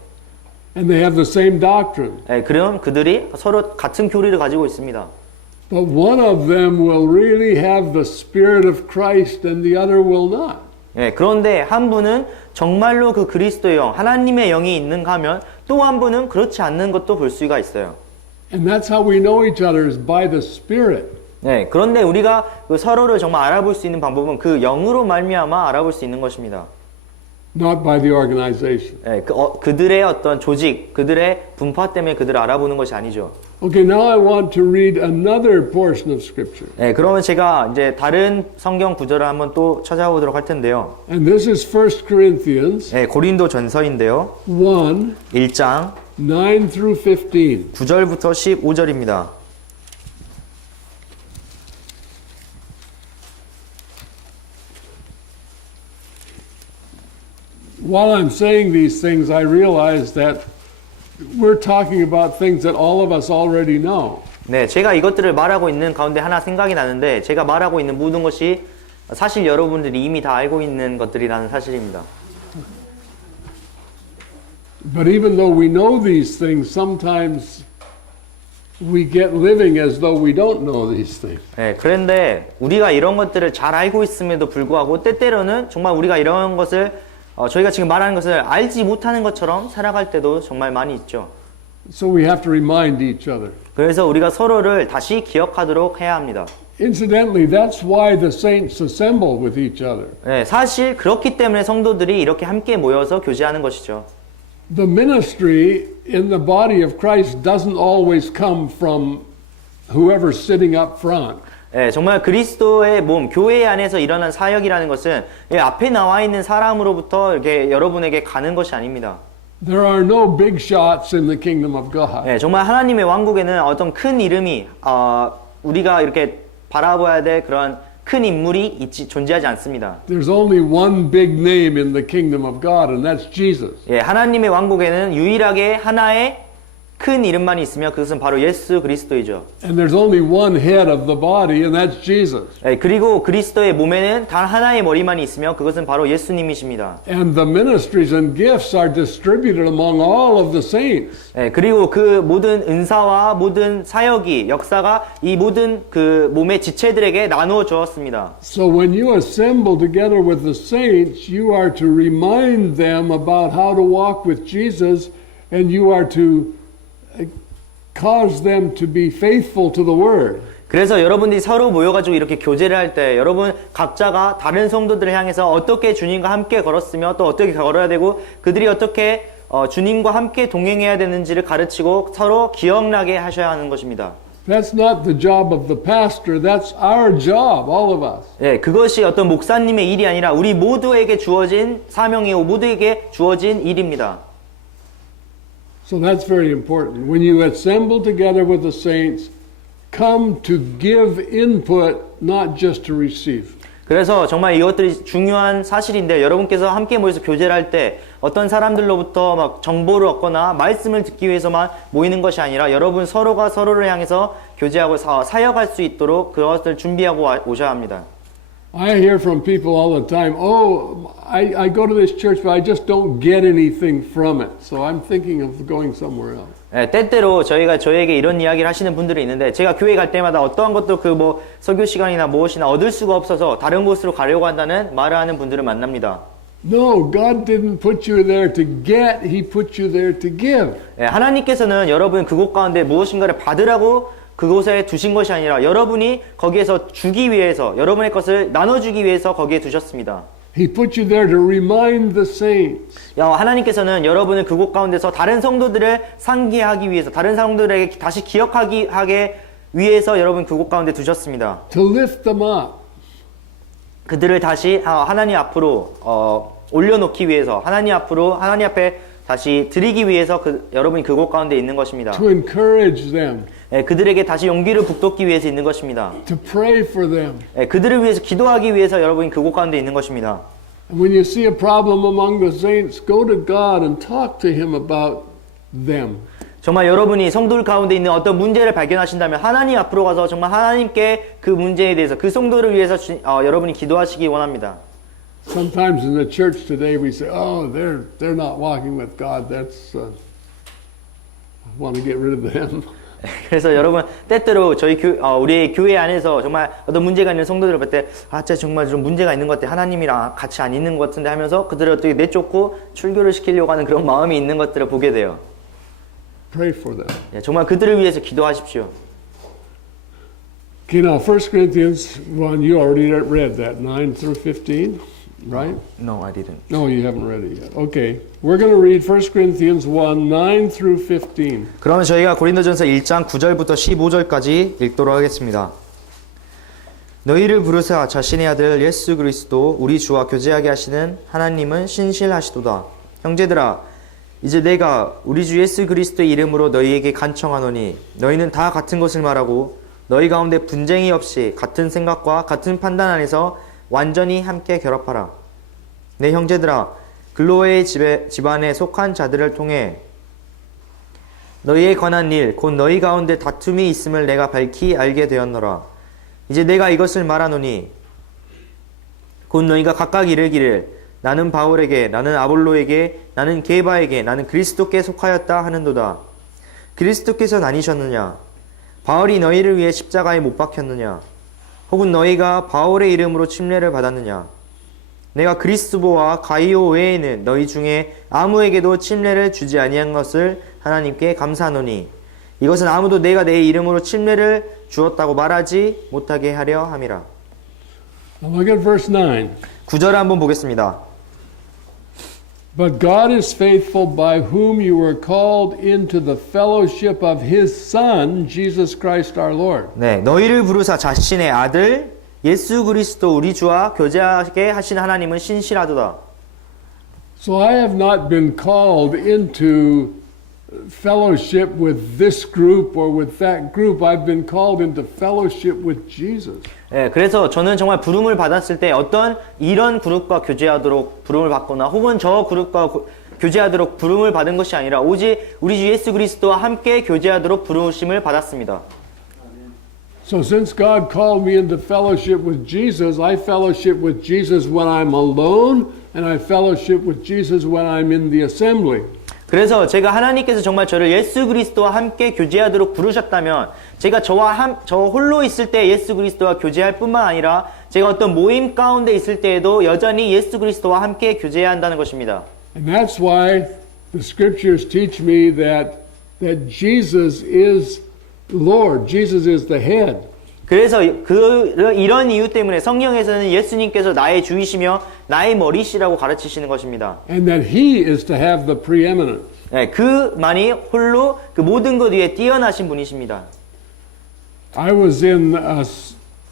And they have the same doctrine. 그럼 그들이 서로 같은 교리를 가지고 있습니다. But one of them will really have the Spirit of Christ and the other will not. 그런데 한 분은 정말로 그 그리스도의 영, 하나님의 영이 있는가 하면 또 한 분은 그렇지 않는 것도 볼 수가 있어요. And that's how we know each other is by the Spirit. 그런데 우리가 그 서로를 정말 알아볼 수 있는 방법은 그 영으로 말미암아 알아볼 수 있는 것입니다. not by the organization. 예, 그들의 어떤 조직, 그들의 분파 때문에 그들을 알아보는 것이 아니죠. Okay, now I want to read another portion of Scripture. 예, 그러면 제가 이제 다른 성경 구절을 한번 또 찾아보도록 할 텐데요. And this is 1 Corinthians 예, 고린도 전서인데요. 1, 1장 9 through 15. 9절부터 15절입니다. While I'm saying these things, I realize that we're talking about things that all of us already know. 네, 제가 이것들을 말하고 있는 가운데 하나 생각이 나는데 제가 말하고 있는 모든 것이 사실 여러분들이 이미 다 알고 있는 것들이라는 사실입니다. But even though we know these things, sometimes we get living as though we don't know these things. 네, 그런데 우리가 이런 것들을 잘 알고 있음에도 불구하고 때때로는 정말 우리가 이런 것을 저희가 지금 말하는 것을 알지 못하는 것처럼 살아갈 때도 정말 많이 있죠. So we have to remind each other. 그래서 우리가 서로를 다시 기억하도록 해야 합니다. Incidentally, that's why the saints assemble with each other. 네, 사실 그렇기 때문에 성도들이 이렇게 함께 모여서 교제하는 것이죠. The ministry in the body of Christ doesn't always come from whoever's sitting up front. 네, 정말 그리스도의 몸, 교회 안에서 일어난 사역이라는 것은 앞에 나와 있는 사람으로부터 이렇게 여러분에게 가는 것이 아닙니다. There are no big shots in the kingdom of God. 네, 정말 하나님의 왕국에는 어떤 큰 이름이 우리가 이렇게 바라봐야 될 그런 큰 인물이 존재하지 않습니다. There's only one big name in the kingdom of God, and that's Jesus. 예, 하나님의 왕국에는 유일하게 하나의 큰 이름만 있으며 그것은 바로 예수 그리스도이죠. And there's only one head of the body, and that's Jesus. 예, 그리고 그리스도의 몸에는 단 하나의 머리만 있으며 그것은 바로 예수님이십니다. And the ministries and gifts are distributed among all of the saints. 예, 그리고 그 모든 은사와 모든 사역이 역사가 이 모든 그 몸의 지체들에게 나누어 주었습니다. So when you assemble together with the saints, you are to remind them about how to walk with Jesus, and you are to cause them to be faithful to the word. 그래서 여러분들이 서로 모여가지고 이렇게 교제를 할 때 여러분 각자가 다른 성도들을 향해서 어떻게 주님과 함께 걸었으며 또 어떻게 걸어야 되고 그들이 어떻게 주님과 함께 동행해야 되는지를 가르치고 서로 기억나게 하셔야 하는 것입니다. That's not the job of the pastor, that's our job, all of us. 예, 그것이 어떤 목사님의 일이 아니라 우리 모두에게 주어진 사명이고 모두에게 주어진 일입니다. So that's very important. When you assemble together with the saints, come to give input, not just to receive. 그래서 정말 이것들이 중요한 사실인데 여러분께서 함께 모여서 교제를 할 때 어떤 사람들로부터 막 정보를 얻거나 말씀을 듣기 위해서만 모이는 것이 아니라 여러분 서로가 서로를 향해서 교제하고 사역할 수 있도록 그것을 준비하고 오셔야 합니다. I hear from people all the time, oh, I go to this church, but I just don't get anything from it. So I'm thinking of going somewhere else. 예, 때때로 저에게 이런 이야기를 하시는 분들이 있는데 제가 교회 갈 때마다 어떠한 것도 설교 시간이나 무엇이나 얻을 수가 없어서 다른 곳으로 가려고 한다는 말을 하는 분들을 만납니다. No, God didn't put you there to get, He put you there to give. 예, 하나님께서는 여러분 그곳 가운데 무엇인가를 받으라고 그곳에 두신 것이 아니라 여러분이 거기에서 주기 위해서 여러분의 것을 나눠주기 위해서 거기에 두셨습니다. He put you there to remind the saints. 하나님께서는 여러분을 그곳 가운데서 다른 성도들을 상기하기 위해서 다른 성도들에게 다시 기억하게 위해서 여러분 그곳 가운데 두셨습니다. To lift them up. 그들을 다시 하나님 앞으로 올려놓기 위해서 하나님 앞에 다시 드리기 위해서 여러분이 그곳 가운데 있는 것입니다. To encourage them. 그들에게 다시 용기를 북돋기 위해서 있는 것입니다. To pray for them. 그들을 위해서 기도하기 위해서 여러분이 그곳 가운데 있는 것입니다. And when you see a problem among the saints, go to God and talk to Him about them. 정말 여러분이 성도들 가운데 있는 어떤 문제를 발견하신다면 하나님 앞으로 가서 정말 하나님께 그 문제에 대해서 그 성도를 위해서 여러분이 기도하시기 원합니다. Sometimes in the church today we say, oh, they're not walking with God. That's, I want to get rid of them. 그래서 여러분 때때로 우리 교회 안에서 정말 어떤 문제가 있는 성도들을 볼 때 진짜 정말 좀 문제가 있는 것 같아 하나님이랑 같이 안 있는 것 같은데 하면서 그들을 어떻게 내쫓고 출교를 시키려고 하는 그런 마음이 있는 것들을 보게 돼요. Pray for them. 정말 그들을 위해서 기도하십시오. Okay, now 1 Corinthians 1, you already read that, 9 through 15. right? No, I didn't. No, you haven't read it yet. Okay. We're going to read 1 Corinthians 1, 9 through 15. 그러면 저희가 고린도전서 1장 9절부터 15절까지 읽도록 하겠습니다. 너희를 부르사 자신의 아들 예수 그리스도 우리 주와 교제하게 하시는 하나님은 신실하시도다. 형제들아, 이제 내가 우리 주 예수 그리스도의 이름으로 너희에게 간청하노니 너희는 다 같은 것을 말하고 너희 가운데 분쟁이 없이 같은 생각과 같은 판단 안에서 완전히 함께 결합하라. 내 형제들아, 글로의 집안에 속한 자들을 통해 너희에 관한 일, 곧 너희 가운데 다툼이 있음을 내가 밝히 알게 되었노라. 이제 내가 이것을 말하노니 곧 너희가 각각 이르기를 나는 바울에게, 나는 아볼로에게, 나는 게바에게, 나는 그리스도께 속하였다 하는도다. 그리스도께서 나뉘셨느냐? 바울이 너희를 위해 십자가에 못 박혔느냐? 혹은 너희가 바울의 이름으로 침례를 받았느냐? 내가 그리스도와 가이오 외에는 너희 중에 아무에게도 침례를 주지 아니한 것을 하나님께 감사하노니 이것은 아무도 내가 내 이름으로 침례를 주었다고 말하지 못하게 하려 함이라. Now look at verse 9. 9절을 한번 보겠습니다. But God is faithful, by whom you were called into the fellowship of His Son, Jesus Christ our Lord. 네, 너희를 부르사 자신의 아들 예수 그리스도 우리 주와 교제하게 하신 하나님은 신실하도다. So I have not been called into fellowship with this group or with that group. I've been called into fellowship with Jesus. 네, 그래서 저는 정말 부름을 받았을 때 어떤 이런 그룹과 교제하도록 부름을 받거나 혹은 저 그룹과 교제하도록 부름을 받은 것이 아니라 오직 우리 주 예수 그리스도와 함께 교제하도록 부르심을 받았습니다. So since God called me into fellowship with Jesus, I fellowship with Jesus when I'm alone, and I fellowship with Jesus when I'm in the assembly. 그래서 제가 하나님께서 정말 저를 예수 그리스도와 함께 교제하도록 부르셨다면 제가 저 홀로 있을 때 예수 그리스도와 교제할 뿐만 아니라 제가 어떤 모임 가운데 있을 때에도 여전히 예수 그리스도와 함께 교제해야 한다는 것입니다. And that's why the scriptures teach me that Jesus is Lord. Jesus is the head. 그래서 이런 이유 때문에 성경에서는 예수님께서 나의 주이시며 나의 머리시라고 가르치시는 것입니다. And that He is to have the preeminence. 네, 그만이 홀로 그 모든 것 위에 뛰어나신 분이십니다. I was in a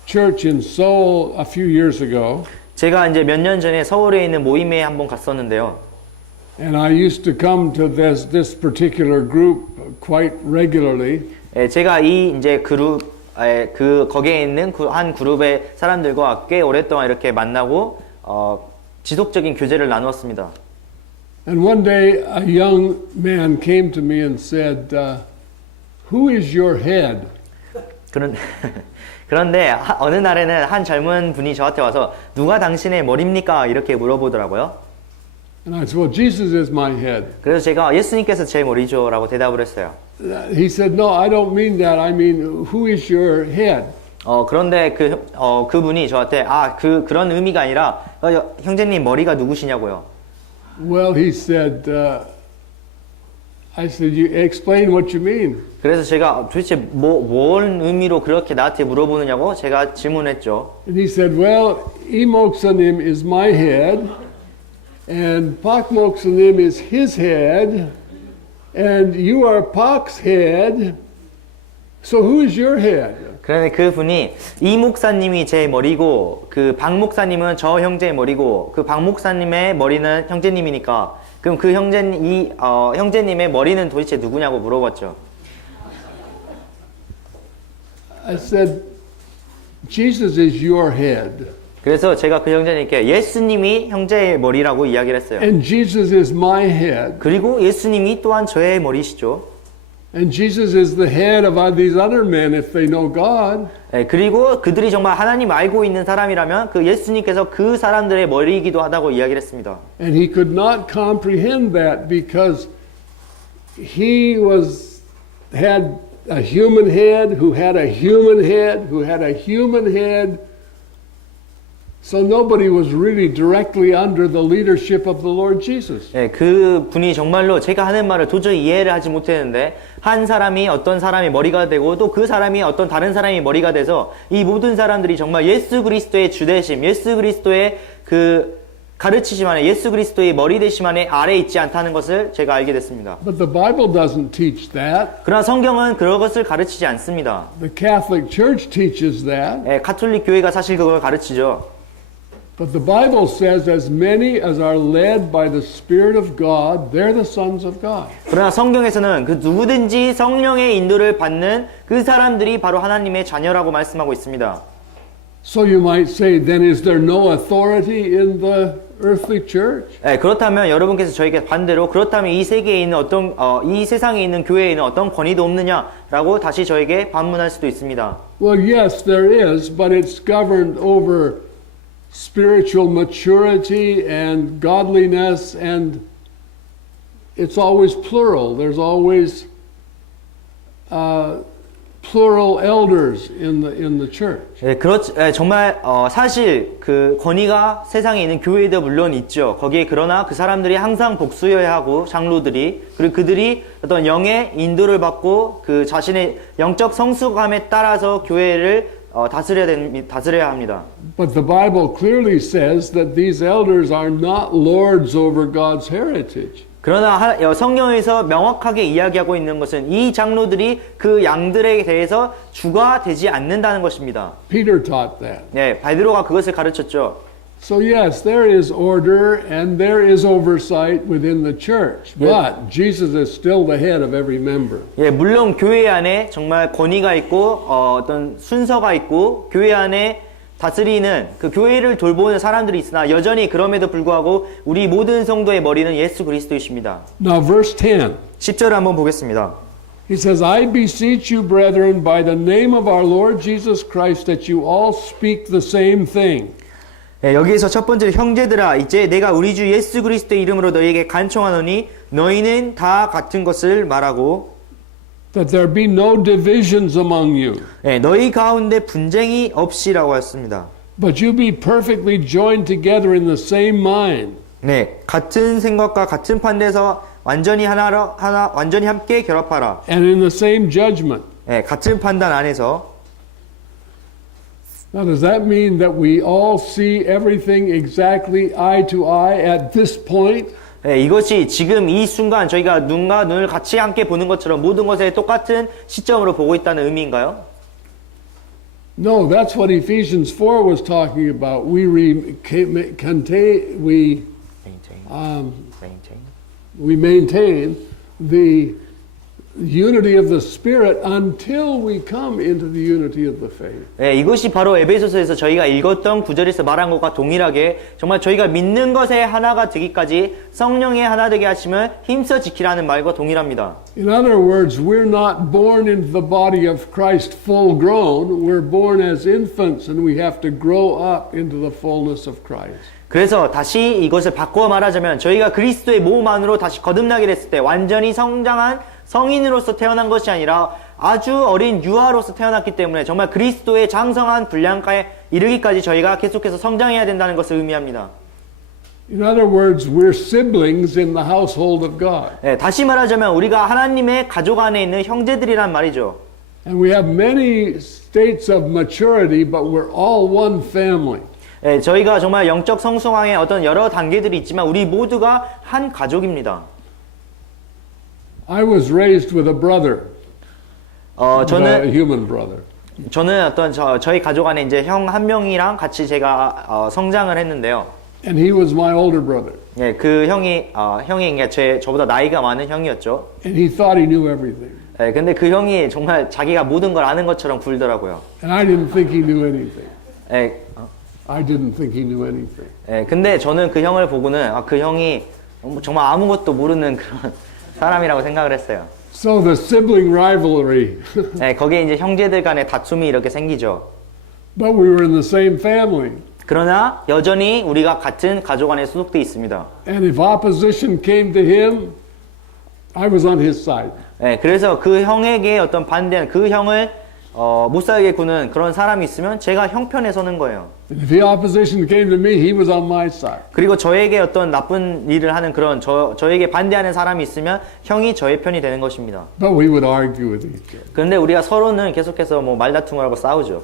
church in Seoul a few years ago. 제가 이제 몇 년 전에 서울에 있는 모임에 한번 갔었는데요. And I used to come to this particular group quite regularly. 예, 제가 이 이제 거기에 있는 한 그룹의 사람들과 꽤 오랫동안 이렇게 만나고 지속적인 교제를 나누었습니다. And one day a young man came to me and said, "Who is your head?" 그런데 어느 날에는 한 젊은 분이 저한테 와서 누가 당신의 머리입니까? 이렇게 물어보더라고요. And I said, "Well, Jesus is my head." 그래서 제가 예수님께서 제 머리죠라고 대답을 했어요. He said, "No, I don't mean that. I mean, who is your head?" 그런데 그분이 저한테 그런 의미가 아니라 형제님 머리가 누구시냐고요. Well, he said, I said, "You explain what you mean." 그래서 제가 도대체 뭔 의미로 그렇게 나한테 물어보느냐고 제가 질문했죠. And he said, "Well, Imoksanim is my head, and Pakmoksanim is his head, and you are Pak's head. So who is your head?" 그런데 그분이 이 목사님이 제 머리고 그 박 목사님은 저 형제의 머리고 그 박 목사님의 머리는 형제님이니까 그럼 그 형제님의 머리는 도대체 누구냐고 물어봤죠. I said, "Jesus is your head, 그래서 제가 그 형제님께 예수님이 형제의 머리라고 이야기를 했어요. and Jesus is my head, 그리고 예수님이 또한 저의 머리시죠. and Jesus is the head of these other men if they know God." 네, 그리고 그들이 정말 하나님 알고 있는 사람이라면 그 예수님께서 그 사람들의 머리이기도 하다고 이야기를 했습니다. And he could not comprehend that because he had a human head who had a human head who had a human head. So nobody was really directly under the leadership of the Lord Jesus. 네, 그 분이 정말로 제가 하는 말을 도저히 이해를 하지 못했는데 한 사람이 어떤 사람의 머리가 되고 또 그 사람이 어떤 다른 사람의 머리가 돼서 이 모든 사람들이 정말 예수 그리스도의 주대심, 예수 그리스도의 그 가르치시만에 예수 그리스도의 머리 되시만에 아래 있지 않다는 것을 제가 알게 됐습니다. But the Bible doesn't teach that. 그러나 성경은 그런 것을 가르치지 않습니다. The Catholic Church teaches that. 예, 가톨릭 교회가 사실 그걸 가르치죠. But the Bible says, as many as are led by the Spirit of God, they're the sons of God. 그러나 성경에서는 그 누구든지 성령의 인도를 받는 그 사람들이 바로 하나님의 자녀라고 말씀하고 있습니다. So you might say, then is there no authority in the earthly church? 예, 그렇다면 여러분께서 저에게 반대로 그렇다면 이 세계에 있는 이 세상에 있는 교회에 있는 어떤 권위도 없느냐라고 다시 저에게 반문할 수도 있습니다. Well, yes, there is, but it's governed over spiritual maturity and godliness, and it's always plural. There's always plural elders in the church. 예, 정말 사실 그 권위가 세상에 있는 교회도 물론 있죠. 거기에 그러나 그 사람들이 항상 복수여야 하고 장로들이 그리고 그들이 어떤 영의 인도를 받고 그 자신의 영적 성숙함에 따라서 교회를 다스려야 합니다. But the Bible clearly says that these elders are not lords over God's heritage. 그러나 성경에서 명확하게 이야기하고 있는 것은 이 장로들이 그 양들에 대해서 주가 되지 않는다는 것입니다. Peter taught that. 네, 베드로가 그것을 가르쳤죠. So yes, there is order and there is oversight within the church, but Jesus is still the head of every member. 예, 물론 교회 안에 정말 권위가 있고 어떤 순서가 있고 교회 안에 다스리는 그 교회를 돌보는 사람들이 있으나 여전히 그럼에도 불구하고 우리 모든 성도의 머리는 예수 그리스도이십니다. Now verse 10. 10절을 한번 보겠습니다. He says, I beseech you, brethren, by the name of our Lord Jesus Christ, that you all speak the same thing. 예, 여기에서 첫 번째로 형제들아 이제 내가 우리 주 예수 그리스도의 이름으로 너희에게 간청하노니 너희는 다 같은 것을 말하고 That there be no divisions among you, 예, 너희 가운데 분쟁이 없이라고 했습니다. but you be perfectly joined together in the same mind. 네, 같은 생각과 같은 판대에서 완전히 완전히 함께 결합하라. And in the same judgment. 예, 같은 판단 안에서. Now, does that mean that we all see everything exactly eye to eye at this point? 예, 이것이 지금 이 순간 저희가 눈과 눈을 같이 함께 보는 것처럼 모든 것에 똑같은 시점으로 보고 있다는 의미인가요? No, that's what Ephesians 4 was talking about. We maintain the unity of the Spirit until we come into the unity of the faith. 예, 이것이 바로 에베소서에서 저희가 읽었던 구절에서 말한 것과 동일하게 정말 저희가 믿는 것에 하나가 되기까지 성령의 하나 되게 하심을 힘써 지키라는 말과 동일합니다. In other words, we're not born into the body of Christ full grown. We're born as infants and we have to grow up into the fullness of Christ. 그래서 다시 이것을 바꿔 말하자면 저희가 그리스도의 몸 안으로 다시 거듭나게 됐을 때 완전히 성장한 성인으로서 태어난 것이 아니라 아주 어린 유아로서 태어났기 때문에 정말 그리스도의 장성한 분량가에 이르기까지 저희가 계속해서 성장해야 된다는 것을 의미합니다. In other words, we're siblings in the household of God. 네, 다시 말하자면 우리가 하나님의 가족 안에 있는 형제들이란 말이죠. And we have many states of maturity, but we're all one family. 네, 저희가 정말 영적 성숙함의 어떤 여러 단계들이 있지만 우리 모두가 한 가족입니다. I was raised with a brother, a 저는 human brother. 어떤 저희 가족 안에 이제 형 한 명이랑 같이 제가 성장을 했는데요. And he was my older brother. 예, 그 형이 저보다 나이가 많은 형이었죠. And he thought he knew everything. 예, 근데 그 형이 정말 자기가 모든 걸 아는 것처럼 굴더라고요. And I didn't think he knew anything. 예, I didn't think he knew anything. 예, 근데 저는 그 형을 보고는 그 형이 정말 아무것도 모르는 그런 사람이라고 생각을 했어요. So the sibling rivalry. 예, 거기에 이제 형제들 간의 다툼이 이렇게 생기죠. But we were in the same family. 그러나 여전히 우리가 같은 가족 안에 소속돼 있습니다. And if opposition came to him, I was on his side. 예, 그래서 그 형에게 어떤 반대한 그 형을 못 살게 구는 그런 사람이 있으면 제가 형 편에 서는 거예요. And if the opposition came to me, he was on my side. 그리고 저에게 어떤 나쁜 일을 하는 그런 저에게 반대하는 사람이 있으면 형이 저의 편이 되는 것입니다. But we would argue with each other. 그런데 우리가 서로는 계속해서 뭐 말다툼을 하고 싸우죠.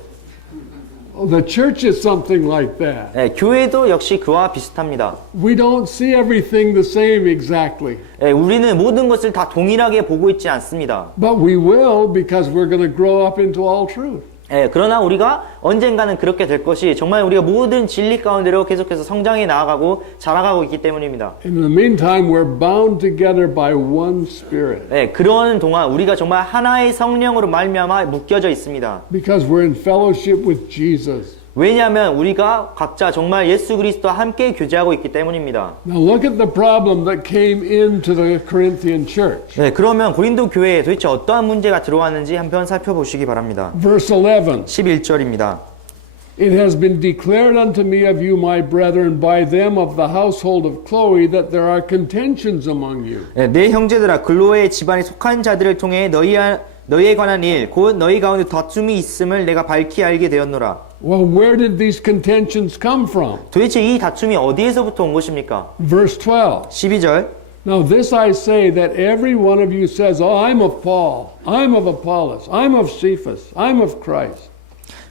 The church is something like that. 예, 교회도 역시 그와 비슷합니다. We don't see everything the same exactly. 예, 우리는 모든 것을 다 동일하게 보고 있지 않습니다. But we will because we're going to grow up into all truth. 예, 그러나 우리가 언젠가는 그렇게 될 것이 정말 우리가 모든 진리 가운데로 계속해서 성장해 나아가고 자라가고 있기 때문입니다. In the meantime, we're bound together by one Spirit 예, 그러는 동안 우리가 정말 하나의 성령으로 말미암아 묶여져 있습니다. because we're in fellowship with Jesus. 왜냐하면 우리가 각자 정말 예수 그리스도와 함께 교제하고 있기 때문입니다. Now look at the problem that came into the Corinthian church. 네, 그러면 고린도 교회에 도대체 어떠한 문제가 들어왔는지 한번 살펴보시기 바랍니다. Verse 11. 11절입니다. It has been declared unto me of you, my brethren, by them of the household of Chloe, that there are contentions among you. 네, 내 형제들아 글로의 집안에 속한 자들을 통해 너희에 관한 일, 곧 너희 가운데 다툼이 있음을 내가 밝히 알게 되었노라. Well, where did these contentions come from? 도대체 이 다툼이 어디에서부터 온 것입니까? Verse 12. 12절. Now this I say, that every one of you says, oh, I'm of Paul, I'm of Apollos, I'm of Cephas, I'm of Christ.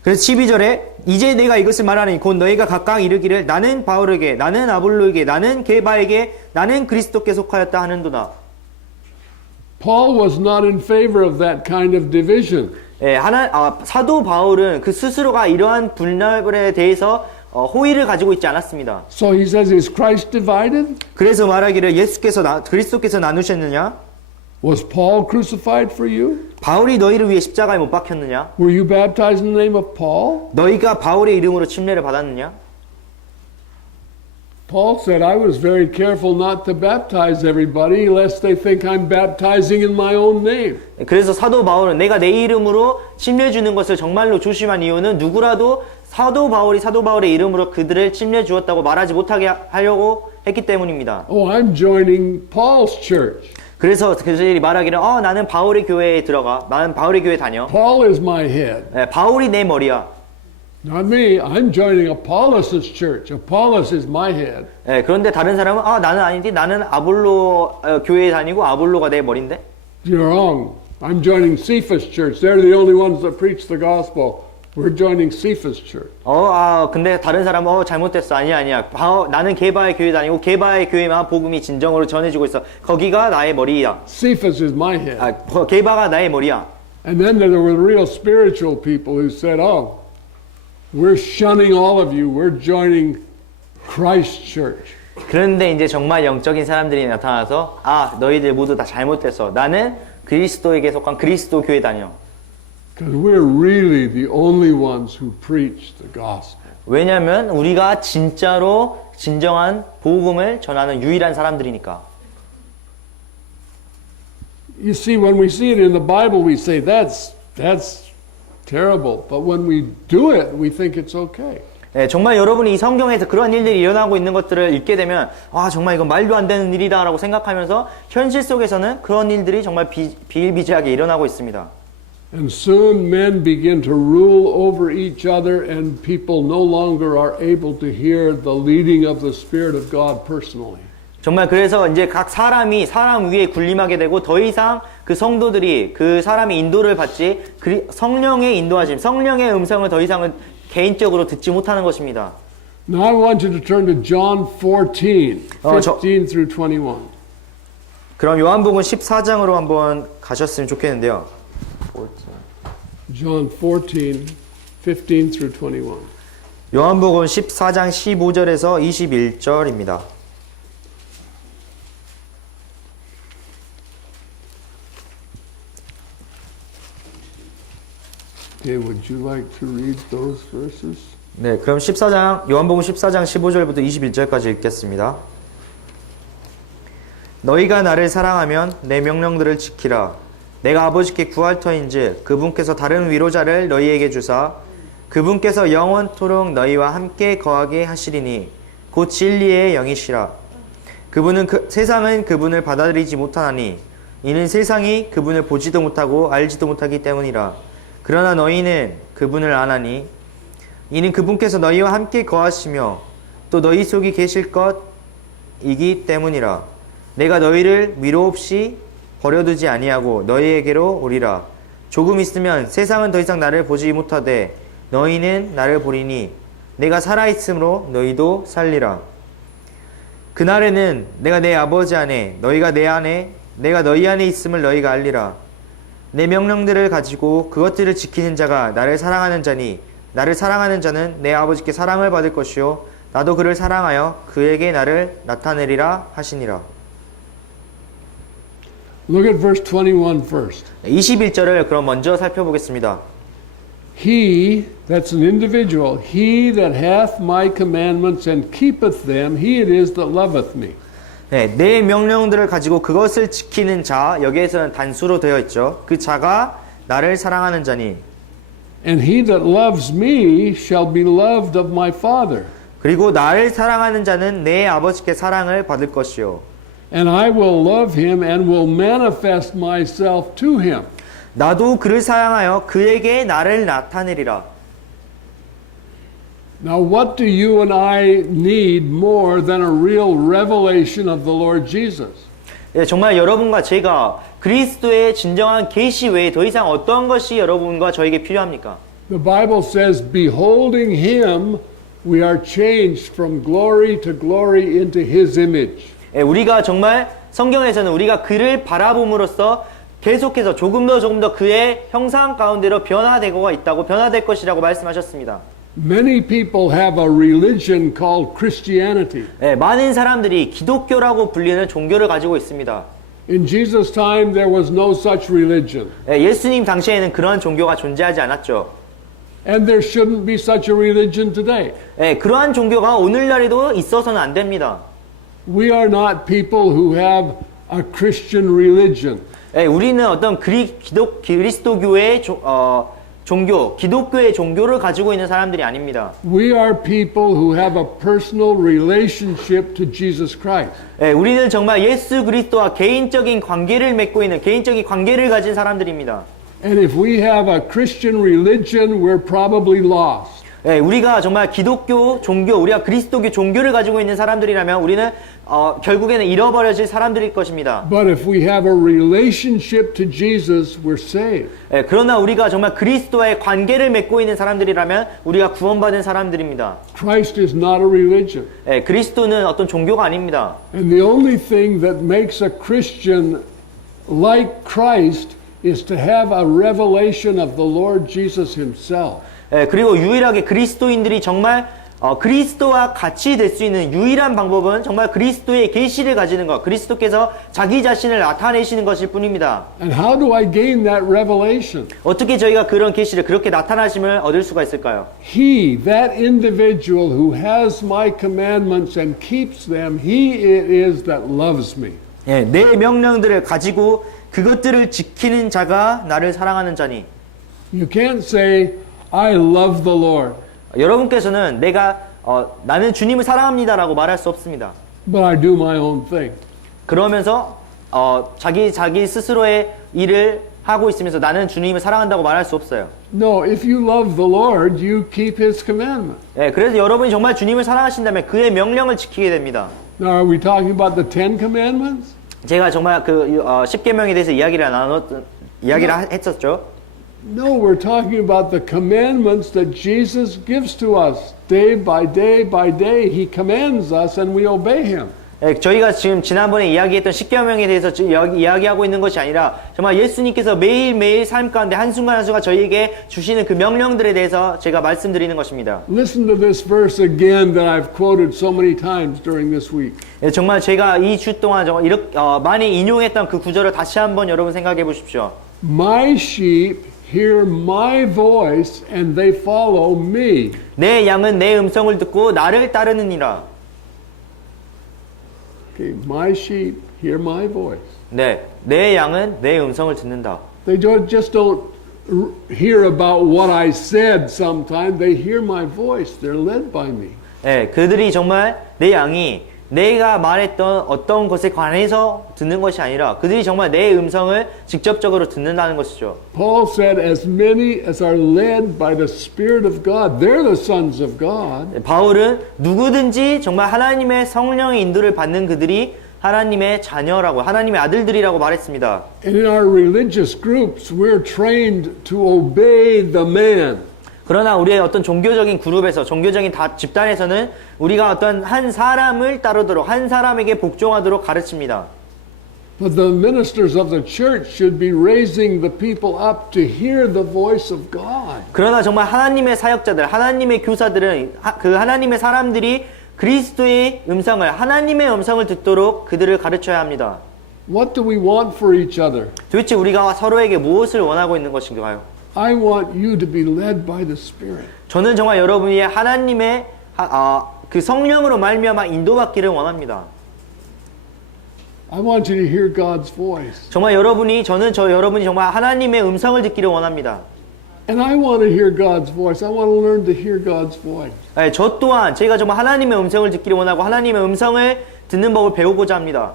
그래서 12절에 이제 내가 이것을 말하니 곧 너희가 각각 이르기를 나는 바울에게, 나는 아볼로에게, 나는 게바에게, 나는 그리스도께 속하였다 하는도다. Paul was not in favor of that kind of division. 예, 사도 바울은 그 스스로가 이러한 분열에 대해서 호의를 가지고 있지 않았습니다. So he says, is Christ divided? 그래서 말하기를 그리스도께서 나누셨느냐? Was Paul crucified for you? 바울이 너희를 위해 십자가에 못 박혔느냐? Were you baptized in the name of Paul? 너희가 바울의 이름으로 침례를 받았느냐? Paul said, I was very careful not to baptize everybody lest they think I'm baptizing in my own name. 그래서 사도 바울은 내가 내 이름으로 침례 주는 것을 정말로 조심한 이유는 누구라도 사도 바울의 이름으로 그들을 침례 주었다고 말하지 못하게 하려고 했기 때문입니다. Oh, I'm joining Paul's church. 그래서 그들이 말하기를 나는 바울의 교회에 들어가. 나는 바울의 교회 다녀. Paul is my head. 예, 바울이 내 머리야. Not me. I'm joining Apollos' church. Apollos is my head. 예, 그런데 다른 사람은 나는 아닌데 나는 아볼로 교회에 다니고 아볼로가 내 머리인데. You're wrong. I'm joining Cephas' church. They're the only ones that preach the gospel. We're joining Cephas' church. 근데 다른 사람은 잘못됐어. 아니야. 나는 게바의 교회 다니고 게바의 교회만 복음이 진정으로 전해지고 있어. 거기가 나의 머리야. Cephas is my head. 게바가 나의 머리야. And then there were real spiritual people who said, oh, we're shunning all of you. We're joining Christ's church. 그런데 이제 정말 영적인 사람들이 나타나서 너희들 모두 다 잘못됐어. 나는 그리스도에게 속한 그리스도 교회 다녀. Because we're really the only ones who preach the gospel. 왜냐하면 우리가 진짜로 진정한 복음을 전하는 유일한 사람들이니까. You see, when we see it in the Bible, we say that's terrible. But when we do it, we think it's okay. 네, 정말 여러분이 이 성경에서 그러한 일들이 일어나고 있는 것들을 읽게 되면 정말 이건 말도 안 되는 일이다라고 생각하면서 현실 속에서는 그런 일들이 정말 비일비재하게 일어나고 있습니다. And soon men begin to rule over each other and people no longer are able to hear the leading of the Spirit of God personally. 정말 그래서 이제 각 사람이 사람 위에 군림하게 되고 더 이상 그 성도들이 그 사람의 인도를 받지 성령의 인도하심, 성령의 음성을 더 이상은 개인적으로 듣지 못하는 것입니다. Now I want you to turn to John 14, 15 through 21. 그럼 요한복음 14장으로 한번 가셨으면 좋겠는데요. John 14, 15 through 21. 요한복음 14장 15절에서 21절입니다. Okay, would you like to read those verses? 네, 그럼 요한복음 14장 15절부터 21절까지 읽겠습니다. 너희가 나를 사랑하면 내 명령들을 지키라. 내가 아버지께 구할 터인즉 그분께서 다른 위로자를 너희에게 주사 그분께서 영원토록 너희와 함께 거하게 하시리니 곧 진리의 영이시라. 그분은 세상은 그분을 받아들이지 못하나니 이는 세상이 그분을 보지도 못하고 알지도 못하기 때문이라. 그러나 너희는 그분을 아나니 이는 그분께서 너희와 함께 거하시며 또 너희 속에 계실 것이기 때문이라. 내가 너희를 위로 없이 버려두지 아니하고 너희에게로 오리라. 조금 있으면 세상은 더 이상 나를 보지 못하되 너희는 나를 보리니 내가 살아있으므로 너희도 살리라. 그날에는 내가 내 아버지 안에 너희가 내 안에 내가 너희 안에 있음을 너희가 알리라. 내 명령들을 가지고 그것들을 지키는 자가 나를 사랑하는 자니 나를 사랑하는 자는 내 아버지께 사랑을 받을 것이요 나도 그를 사랑하여 그에게 나를 나타내리라 하시니라. Look at verse 21 first. 21절을 그럼 먼저 살펴보겠습니다. He, that's an individual, he that hath my commandments and keepeth them, he it is that loveth me. 네, 내 명령들을 가지고 그것을 지키는 자, 여기에서는 단수로 되어 있죠. 그 자가 나를 사랑하는 자니. And he that loves me shall be loved of my Father. 그리고 나를 사랑하는 자는 내 아버지께 사랑을 받을 것이요. And I will love him and will manifest myself to him. 나도 그를 사랑하여 그에게 나를 나타내리라. Now, what do you and I need more than a real revelation of the Lord Jesus? 예, 정말 여러분과 제가 그리스도의 진정한 계시 외에 더 이상 어떤 것이 여러분과 저에게 필요합니까? The Bible says, beholding him, we are changed from glory to glory into his image. 예, 우리가 정말 성경에서는 우리가 그를 바라봄으로써 계속해서 조금 더 그의 형상 가운데로 변화되고 있다고 변화될 것이라고 말씀하셨습니다. Many people have a religion called Christianity. 예, 많은 사람들이 기독교라고 불리는 종교를 가지고 있습니다. In Jesus' time, there was no such religion. 예, 예수님 당시에는 그런 종교가 존재하지 않았죠. And there shouldn't be such a religion today. 예, 그러한 종교가 오늘날에도 있어서는 안 됩니다. We are not people who have a Christian religion. 예, 우리는 어떤 그리스도교의 종교, 기독교의 종교를 가지고 있는 사람들이 아닙니다. We are people who have a personal relationship to Jesus Christ. 예, 우리는 정말 예수 그리스도와 개인적인 관계를 맺고 있는 개인적인 관계를 가진 사람들입니다. And if we have a Christian religion, we're probably lost. 예, 우리가 정말 기독교 종교, 우리가 그리스도교 종교를 가지고 있는 사람들이라면 우리는 결국에는 잃어버려질 사람들일 것입니다. But if we have a relationship to Jesus, we're saved. 예, 그러나 우리가 정말 그리스도와의 관계를 맺고 있는 사람들이라면 우리가 구원받은 사람들입니다. Christ is not a religion. 예, 그리스도는 어떤 종교가 아닙니다. And the only thing that makes a Christian like Christ is to have a revelation of the Lord Jesus himself. 예, 그리고 유일하게 그리스도인들이 정말 그리스도와 같이 될 수 있는 유일한 방법은 정말 그리스도의 계시를 가지는 것, 그리스도께서 자기 자신을 나타내시는 것일 뿐입니다. And how do I gain that revelation? 어떻게 저희가 그런 계시를 그렇게 나타나심을 얻을 수가 있을까요? He, that individual who has my commandments and keeps them, he it is that loves me. 예, 내 명령들을 가지고 그것들을 지키는 자가 나를 사랑하는 자니. You can't say, I love the Lord, 여러분께서는 내가 나는 주님을 사랑합니다라고 말할 수 없습니다. but I do my own thing. 그러면서 자기 스스로의 일을 하고 있으면서 나는 주님을 사랑한다고 말할 수 없어요. No, if you love the Lord, you keep his commandment. 예, 그래서 여러분이 정말 주님을 사랑하신다면 그의 명령을 지키게 됩니다. Now, are we talking about the Ten Commandments? 제가 정말 그 10계명에 대해서 이야기를 했었죠. No, we're talking about the commandments that Jesus gives to us. Day by day by day, he commands us and we obey him. 예, 저희가 지금 지난번에 이야기했던 10계명에 대해서 이야기하고 있는 것이 아니라 정말 예수님께서 매일매일 삶 가운데 한순간 한순간 저희에게 주시는 그 명령들에 대해서 제가 말씀드리는 것입니다. Listen to this verse again that I've quoted so many times during this week. 예, 정말 제가 이 주 동안 정말 이렇게 많이 인용했던 그 구절을 다시 한번 여러분 생각해 보십시오. My sheep hear my voice and they follow me. 내 양은 내 음성을 듣고 나를 따르느니라. Okay, my sheep hear my voice. 네, 내 양은 내 음성을 듣는다. They just don't hear about what I said sometimes. They hear my voice. They're led by me. 네, 그들이 정말 내 양이 내가 말했던 어떤 것에 관해서 듣는 것이 아니라 그들이 정말 내 음성을 직접적으로 듣는다는 것이죠. Paul said, as many as are led by the Spirit of God, they're the sons of God. 바울은 누구든지 정말 하나님의 성령의 인도를 받는 그들이 하나님의 자녀라고, 하나님의 아들들이라고 말했습니다. And in our religious groups, we're trained to obey the man. 그러나 우리의 어떤 종교적인 그룹에서, 종교적인 집단에서는 우리가 어떤 한 사람을 따르도록, 한 사람에게 복종하도록 가르칩니다. But the ministers of the church should be raising the people up to hear the voice of God. 그러나 정말 하나님의 사역자들, 하나님의 교사들은 그 하나님의 사람들이 그리스도의 음성을, 하나님의 음성을 듣도록 그들을 가르쳐야 합니다. What do we want for each other? 도대체 우리가 서로에게 무엇을 원하고 있는 것인가요? I want you to be led by the Spirit. 저는 정말 여러분이 하나님의 그 성령으로 말미암아 인도받기를 원합니다. I want you to hear God's voice. 정말 여러분이 정말 하나님의 음성을 듣기를 원합니다. And I want to hear God's voice. I want to learn to hear God's voice. 네, 저 또한 제가 정말 하나님의 음성을 듣기를 원하고 하나님의 음성을 듣는 법을 배우고자 합니다.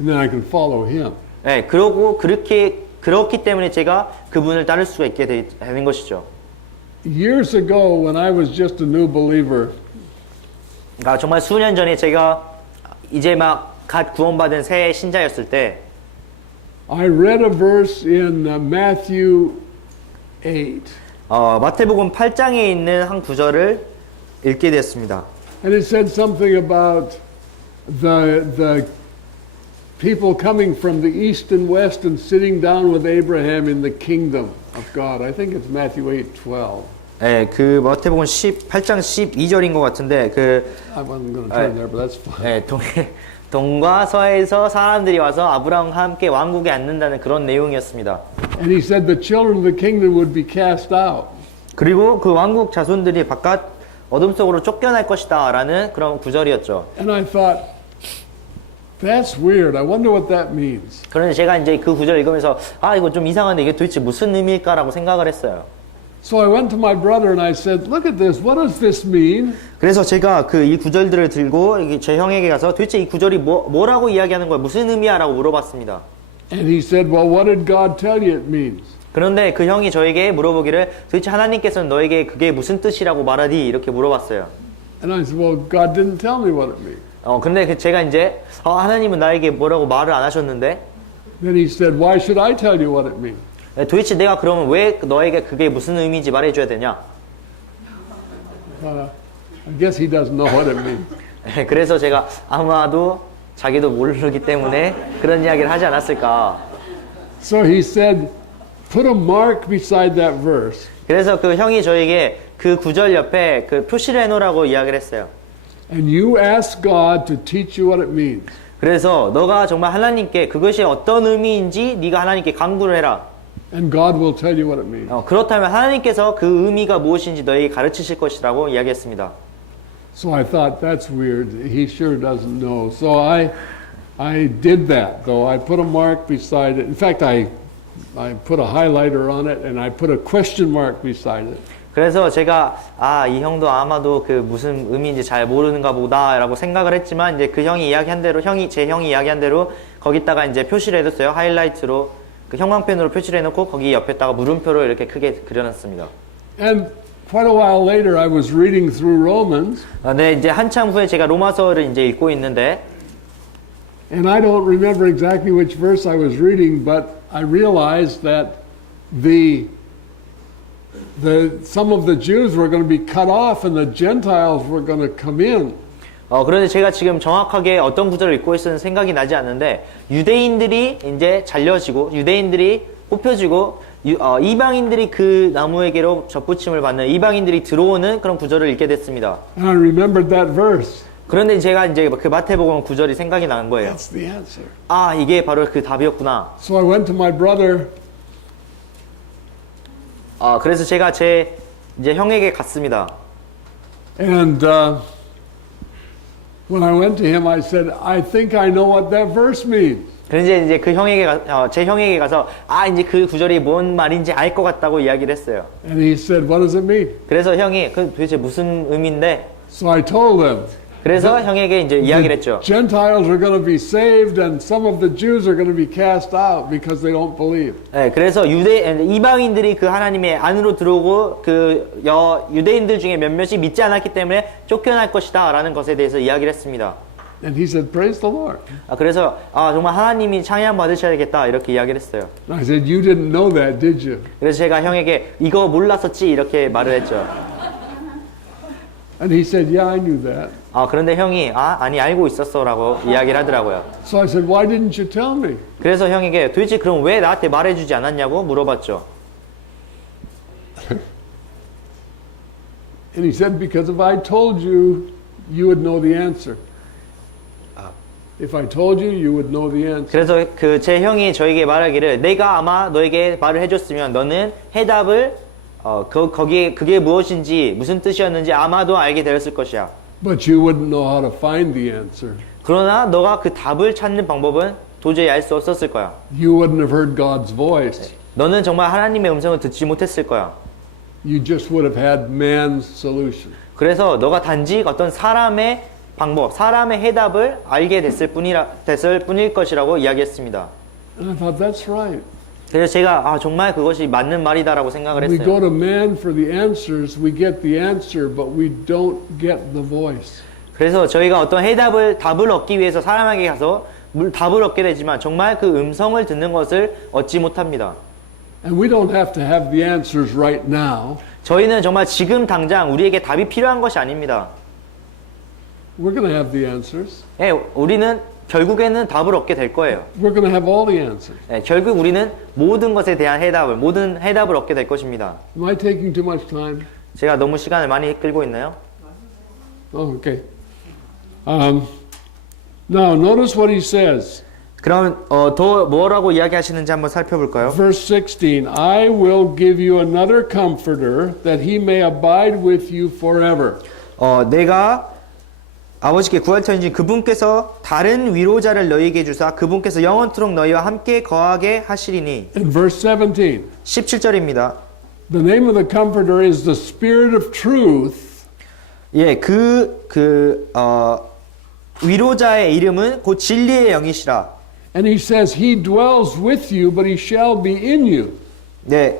And then I can follow Him. 네, 그렇기 때문에 제가 그분을 따를 수가 있게 되는 것이죠. Years ago, when I was just a new believer, 그러니까 정말 수년 전에 제가 이제 막 갓 구원받은 새 신자였을 때 I read a verse in Matthew 8. 마태복음 8장에 있는 한 구절을 읽게 되었습니다. And it said something about the people coming from the east and west and sitting down with Abraham in the kingdom of God. I think it's Matthew 8:12. 네, 그 마태복음 8장 12절인 것 같은데 I wasn't going to turn there, but that's fine. 네, 동과 서에서 사람들이 와서 아브라함과 함께 왕국에 앉는다는 그런 내용이었습니다. And he said the children of the kingdom would be cast out. 그리고 그 왕국 자손들이 바깥 어둠 속으로 쫓겨날 것이다 라는 그런 구절이었죠. And I thought, that's weird. I wonder what that means. 그런데 제가 이제 그 구절을 읽으면서 이거 좀 이상한데 이게 도대체 무슨 의미일까라고 생각을 했어요. So I went to my brother and I said, look at this. What does this mean? 그래서 제가 이 구절들을 들고 제 형에게 가서 도대체 이 구절이 뭐라고 이야기하는 거야? 무슨 의미야? 라고 물어봤습니다. And he said, well, what did God tell you it means? 그런데 그 형이 저에게 물어보기를 도대체 하나님께서는 너에게 그게 무슨 뜻이라고 말하디? 이렇게 물어봤어요. And I said, well, God didn't tell me what it means. 근데 제가 이제 하나님은 나에게 뭐라고 말을 안 하셨는데 Then he said, why should I tell you what it means? 도대체 내가 그러면 왜 너에게 그게 무슨 의미인지 말해줘야 되냐? I guess he doesn't know what it means. 그래서 제가 아마도 자기도 모르기 때문에 그런 이야기를 하지 않았을까. So he said, put a mark beside that verse. 그래서 그 형이 저에게 그 구절 옆에 그 표시를 해놓으라고 이야기를 했어요. And you ask God to teach you what it means. 그래서 너가 정말 하나님께 그것이 어떤 의미인지 네가 하나님께 강구를 해라. And God will tell you what it means. 그렇다면 하나님께서 그 의미가 무엇인지 너에게 가르치실 것이라고 이야기했습니다. So I thought, that's weird. He sure doesn't know. So I did that, though. I put a mark beside it. In fact, I put a highlighter on it, and I put a question mark beside it. 그래서 제가 이 형도 아마도 그 무슨 의미인지 잘 모르는가 보다라고 생각을 했지만 이제 그 형이 이야기한 대로 제 형이 이야기한 대로 거기다가 이제 표시를 해뒀어요. 하이라이트로 그 형광펜으로 표시를 해놓고 거기 옆에다가 물음표로 이렇게 크게 그려놨습니다. And quite a while later, I was reading through Romans. 네, 이제 한참 후에 제가 로마서를 이제 읽고 있는데, And I don't remember exactly which verse I was reading, but I realized that some of the Jews were going to be cut off, and the Gentiles were going to come in. 그런데 제가 지금 정확하게 어떤 구절을 읽고 있었는 생각이 나지 않는데, 유대인들이 이제 잘려지고, 유대인들이 뽑혀지고, 이방인들이 그 나무에게로 접붙임을 받는 이방인들이 들어오는 그런 구절을 읽게 됐습니다. And I remembered that verse. 그런데 제가 이제 그 마태복음 구절이 생각이 나는 거예요. That's the answer. 이게 바로 그 답이었구나. So I went to my brother. 그래서 제가 이제 형에게 갔습니다. And when I went to him, I said, I think I know what that verse means. 그런데 이제 제 형에게 가서 이제 그 구절이 뭔 말인지 알 것 같다고 이야기를 했어요. And he said, what does it mean? 그래서 형이 그 도대체 무슨 의미인데? So I told him. 그래서 형에게 이제 이야기를 했죠. Gentiles are going to be saved, and some of the Jews are going to be cast out because they don't believe. 네, 그래서 이방인들이 그 하나님의 안으로 들어오고 유대인들 중에 몇몇이 믿지 않았기 때문에 쫓겨날 것이다라는 것에 대해서 이야기를 했습니다. And he said, praise the Lord. 그래서 정말 하나님이 찬양 받으셔야겠다 이렇게 이야기를 했어요. And I said, you didn't know that, did you? 그래서 제가 형에게 이거 몰랐었지 이렇게 말을 했죠. And he said, yeah, I knew that. 그런데 형이 아니 알고 있었어라고 이야기를 하더라고요. So I said, why didn't you tell me? 그래서 형에게 도대체 그럼 왜 나한테 말해주지 않았냐고 물어봤죠. And he said, because if I told you, you would know the answer. If I told you, you would know the answer. 그래서 제 형이 저에게 말하기를 내가 아마 너에게 말을 해줬으면 너는 해답을 거기에 그게 무엇인지 무슨 뜻이었는지 아마도 알게 되었을 것이야. But you wouldn't know how to find the answer. 그러나 너가 그 답을 찾는 방법은 도저히 알 수 없었을 거야. You wouldn't have heard God's voice. 너는 정말 하나님의 음성을 듣지 못했을 거야. You just would have had man's solution. 그래서 너가 단지 어떤 사람의 방법, 사람의 해답을 알게 됐을 뿐일 것이라고 이야기했습니다. And I thought, that's right. 그래서 제가 정말 그것이 맞는 말이다라고 생각을 We go 했어요. to man for the answers, we get the answer, but we don't get the voice. 그래서 저희가 어떤 답을 얻기 위해서 사람에게 가서 답을 얻게 되지만 정말 그 음성을 듣는 것을 얻지 못합니다. And we don't have to have the answers right now. 저희는 정말 지금 당장 우리에게 답이 필요한 것이 아닙니다. We're going to have the answers. 예, 우리는 결국에는 답을 얻게 될 거예요. We're going to have all the answers. 예, 결국 우리는 모든 것에 대한 모든 해답을 얻게 될 것입니다. Am I taking too much time? 제가 너무 시간을 많이 끌고 있나요? Oh, okay. Now, notice what he says. 그럼 더 뭐라고 이야기하시는지 한번 살펴볼까요? Verse 16, I will give you another comforter that he may abide with you forever. 내가 아버지께 구할 터인지 그분께서 다른 위로자를 너희에게 주사 그분께서 영원토록 너희와 함께 거하게 하시리니. In verse 17, 17절입니다. the name of the comforter is the Spirit of truth. 예, 위로자의 이름은 곧 진리의 영이시라. And he says, he dwells with you, but he shall be in you. 네,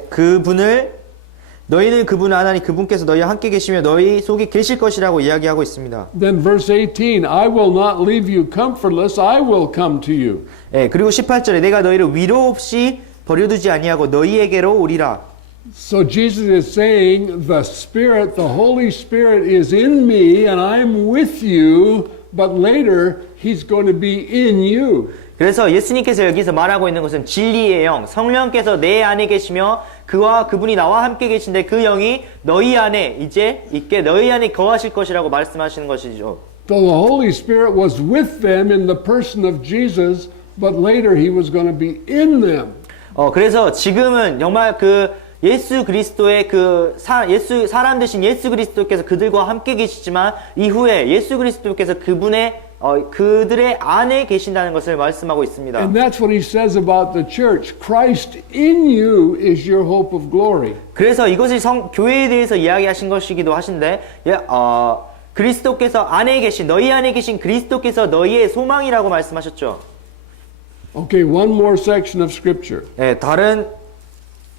너희는 그분을 아나니 그분께서 너희와 함께 계시며 너희 속에 계실 것이라고 이야기하고 있습니다. Then verse 18, I will not leave you comfortless, I will come to you. 예, 그리고 18절에 내가 너희를 위로 없이 버려두지 아니하고 너희에게로 오리라. So Jesus is saying, the Spirit, the Holy Spirit is in me and I'm with you, but later He's going to be in you. 그래서 예수님께서 여기서 말하고 있는 것은 진리의 영, 성령께서 내 안에 계시며 그분이 나와 함께 계신데 그 영이 너희 안에 너희 안에 거하실 것이라고 말씀하시는 것이죠. So the Holy Spirit was with them in the person of Jesus, but later He was going to be in them. 그래서 지금은 정말 예수 그리스도의 사람 되신 예수 그리스도께서 그들과 함께 계시지만 이후에 예수 그리스도께서 그들의 안에 계신다는 것을 말씀하고 있습니다. And that's what he says about the church. Christ in you is your hope of glory. 그래서 이것이 교회에 대해서 이야기하신 것이기도 하신데, 그리스도께서 너희 안에 계신 그리스도께서 너희의 소망이라고 말씀하셨죠. Okay, one more section of scripture. 네, 다른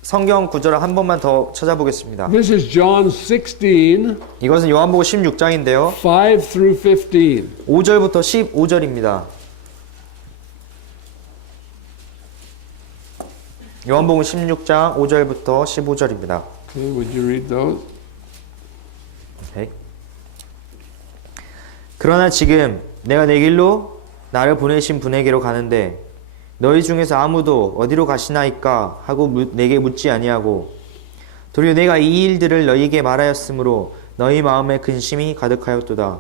성경 구절을 한 번만 더 찾아보겠습니다. This is John 16, 이것은 요한복음 16장인데요. 5 through 15. 5절부터 15절입니다. 요한복음 16장 5절부터 15절입니다. Okay, would you read those? 오케이. 그러나 지금 내가 내 길로 나를 보내신 분에게로 가는데 너희 중에서 아무도 어디로 가시나이까 하고 내게 묻지 아니하고 도리어 내가 이 일들을 너희에게 말하였으므로 너희 마음에 근심이 가득하였도다.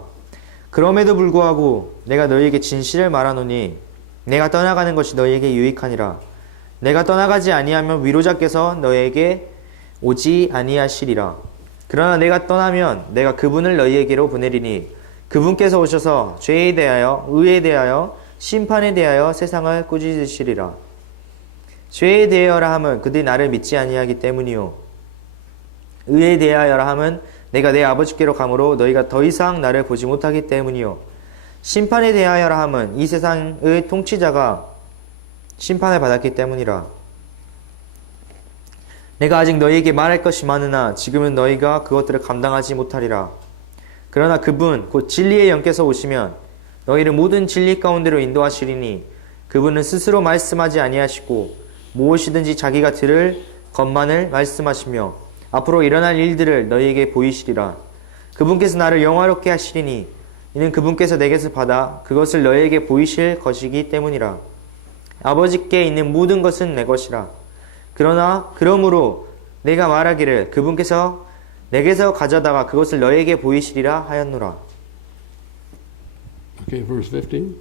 그럼에도 불구하고 내가 너희에게 진실을 말하노니 내가 떠나가는 것이 너희에게 유익하니라. 내가 떠나가지 아니하면 위로자께서 너희에게 오지 아니하시리라. 그러나 내가 떠나면 내가 그분을 너희에게로 보내리니 그분께서 오셔서 죄에 대하여 의에 대하여 심판에 대하여 세상을 꾸짖으시리라. 죄에 대하여라 함은 그들이 나를 믿지 아니하기 때문이요 의에 대하여라 함은 내가 내 아버지께로 가므로 너희가 더 이상 나를 보지 못하기 때문이요 심판에 대하여라 함은 이 세상의 통치자가 심판을 받았기 때문이라. 내가 아직 너희에게 말할 것이 많으나 지금은 너희가 그것들을 감당하지 못하리라. 그러나 그분 곧 진리의 영께서 오시면 너희를 모든 진리 가운데로 인도하시리니 그분은 스스로 말씀하지 아니하시고 무엇이든지 자기가 들을 것만을 말씀하시며 앞으로 일어날 일들을 너희에게 보이시리라. 그분께서 나를 영화롭게 하시리니 이는 그분께서 내게서 받아 그것을 너희에게 보이실 것이기 때문이라. 아버지께 있는 모든 것은 내 것이라. 그러므로 내가 말하기를 그분께서 내게서 가져다가 그것을 너희에게 보이시리라 하였노라. Okay, verse 15.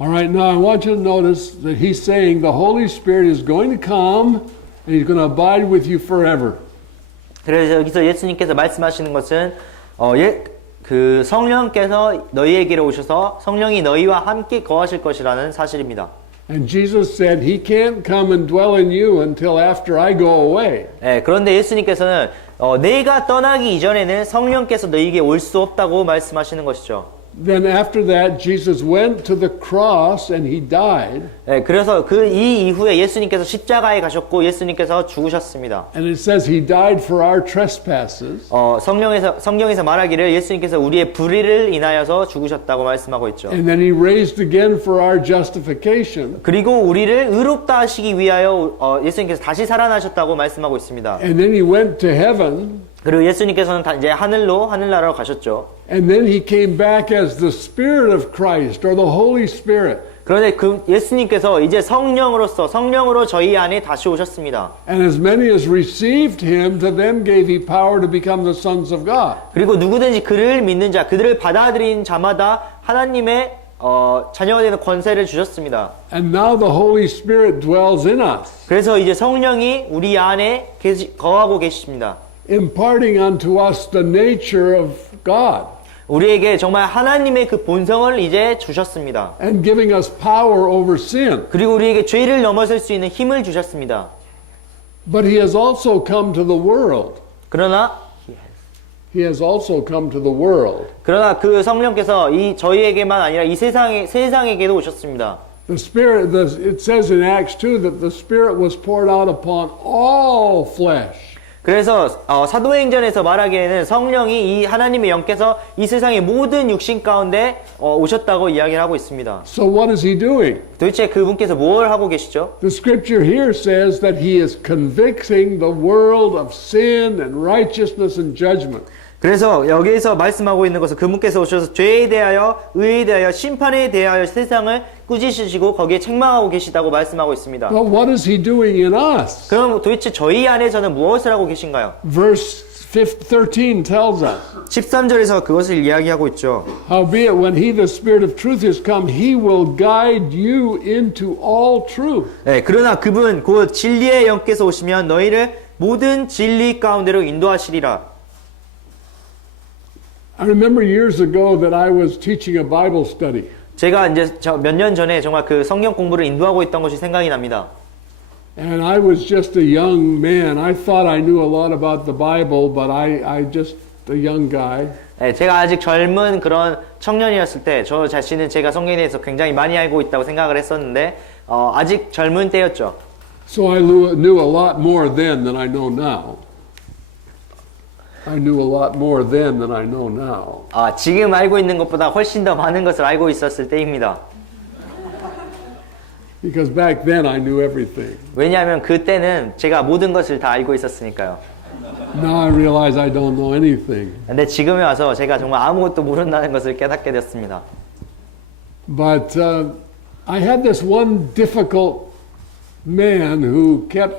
All right, now I want you to notice that he's saying the Holy Spirit is going to come and he's going to abide with you forever. 그래서 여기서 예수님께서 말씀하시는 것은 그 성령께서 너희에게로 오셔서 성령이 너희와 함께 거하실 것이라는 사실입니다. And Jesus said he can't come and dwell in you until after I go away. 그런데 예수님께서는 내가 떠나기 이전에는 성령께서 너희에게 올 수 없다고 말씀하시는 것이죠. Then after that, Jesus went to the cross and he died. 그래서 이 이후에 예수님께서 십자가에 가셨고 예수님께서 죽으셨습니다. And it says he died for our trespasses. 성경에서 말하기를 예수님께서 우리의 불의를 인하여서 죽으셨다고 말씀하고 있죠. And then he raised again for our justification. 그리고 우리를 의롭다 하시기 위하여 예수님께서 다시 살아나셨다고 말씀하고 있습니다. And then he went to heaven. 그리고 예수님께서는 이제 하늘나라로 가셨죠. And then he came back as the Spirit of Christ or the Holy Spirit. 그런데 예수님께서 이제 성령으로 저희 안에 다시 오셨습니다. And as many as received him, to them gave he power to become the sons of God. 그리고 누구든지 그를 믿는 자, 그들을 받아들인 자마다 하나님의 자녀가 되는 권세를 주셨습니다. And now the Holy Spirit dwells in us, 그래서 이제 성령이 우리 안에 거하고 계십니다. imparting unto us the nature of God. 우리에게 정말 하나님의 그 본성을 이제 주셨습니다. And giving us power over sin. 그리고 우리에게 죄를 넘어설 수 있는 힘을 주셨습니다. But he has also come to the world. 그러나 He has also come to the world. 그 성령께서 저희에게만 아니라 이 세상에게도 오셨습니다. The Spirit, it says in Acts 2 that the Spirit was poured out upon all flesh. 그래서 사도행전에서 말하기에는 성령이 이 하나님의 영께서 이 세상의 모든 육신 가운데 오셨다고 이야기를 하고 있습니다. So what is he doing? 도대체 그분께서 뭘 하고 계시죠? The scripture here says that he is convicting the world of sin and righteousness and judgment. 그래서 여기에서 말씀하고 있는 것은 그분께서 오셔서 죄에 대하여, 의에 대하여, 심판에 대하여 세상을 꾸짖으시고 거기에 책망하고 계시다고 말씀하고 있습니다. But what is he doing in us? 그럼 도대체 저희 안에서는 무엇을 하고 계신가요? Verse 13 tells us. 13절에서 그것을 이야기하고 있죠. Howbeit when he the Spirit of truth is come, he will guide you into all truth. 그러나 그분 곧 진리의 영께서 오시면 너희를 모든 진리 가운데로 인도하시리라. I remember years ago that I was teaching a Bible study. 제가 이제 몇 년 전에 정말 그 성경 공부를 인도하고 있던 것이 생각이 납니다. And I was just a young man. I thought I knew a lot about the Bible, but I just a young guy. 제가 아직 젊은 그런 청년이었을 때 저 자신은 제가 성경에 대해서 굉장히 많이 알고 있다고 생각을 했었는데 아직 젊은 때였죠. So I knew a lot more then than I know now. I knew a lot more then than I know now. 지금 알고 있는 것보다 훨씬 더 많은 것을 알고 있었을 때입니다. Because back then I knew everything. 왜냐하면 그때는 제가 모든 것을 다 알고 있었으니까요. Now I realize I don't know anything. 근데 지금에 와서 제가 정말 아무것도 모른다는 것을 깨닫게 됐습니다. But I had this one difficult man who kept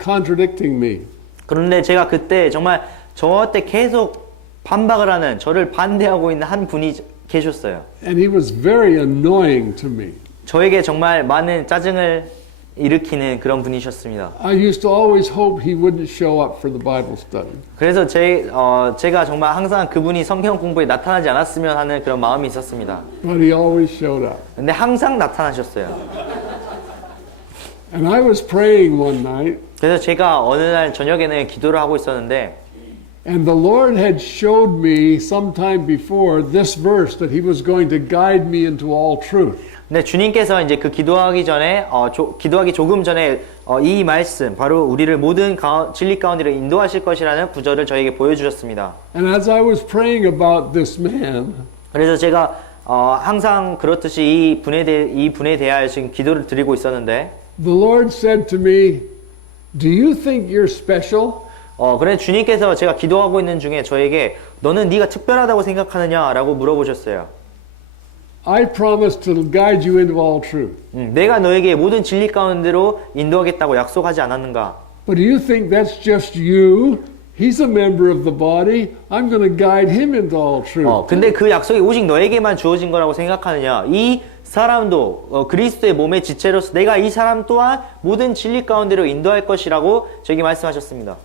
contradicting me. 그런데 제가 그때 정말 저한테 계속 반박을 하는, 저를 반대하고 있는 한 분이 계셨어요. And he was very annoying to me. 저에게 정말 많은 짜증을 일으키는 그런 분이셨습니다. I used to always hope he wouldn't show up for the Bible study. 그래서 제가 정말 항상 그분이 성경 공부에 나타나지 않았으면 하는 그런 마음이 있었습니다. But he always showed up. 근데 항상 나타나셨어요. And I was praying one night. 그래서 제가 어느 날 저녁에는 기도를 하고 있었는데 And the Lord had showed me sometime before this verse that he was going to guide me into all truth. 근데 주님께서 이제 그 기도하기 전에 기도하기 조금 전에 이 말씀 바로 우리를 모든 진리 가운데로 인도하실 것이라는 구절을 저에게 보여주셨습니다. And as I was praying about this man, 그래서 제가 항상 그렇듯이 이 분에 대하여 지금 기도를 드리고 있었는데, The Lord said to me, "Do you think you're special?" 그래 주님께서 제가 기도하고 있는 중에 저에게 너는 네가 특별하다고 생각하느냐라고 물어보셨어요. I promise to guide you into all truth. 내가 너에게 모든 진리 가운데로 인도하겠다고 약속하지 않았는가? But do you think that's just you? He's a member of the body. I'm going to guide him into all truth. 근데 그 약속이 오직 너에게만 주어진 거라고 생각하느냐? 이 사람도 그리스도의 몸의 지체로서 내가 이 사람 또한 모든 진리 가운데로 인도할 것이라고 저에게 말씀하셨습니다.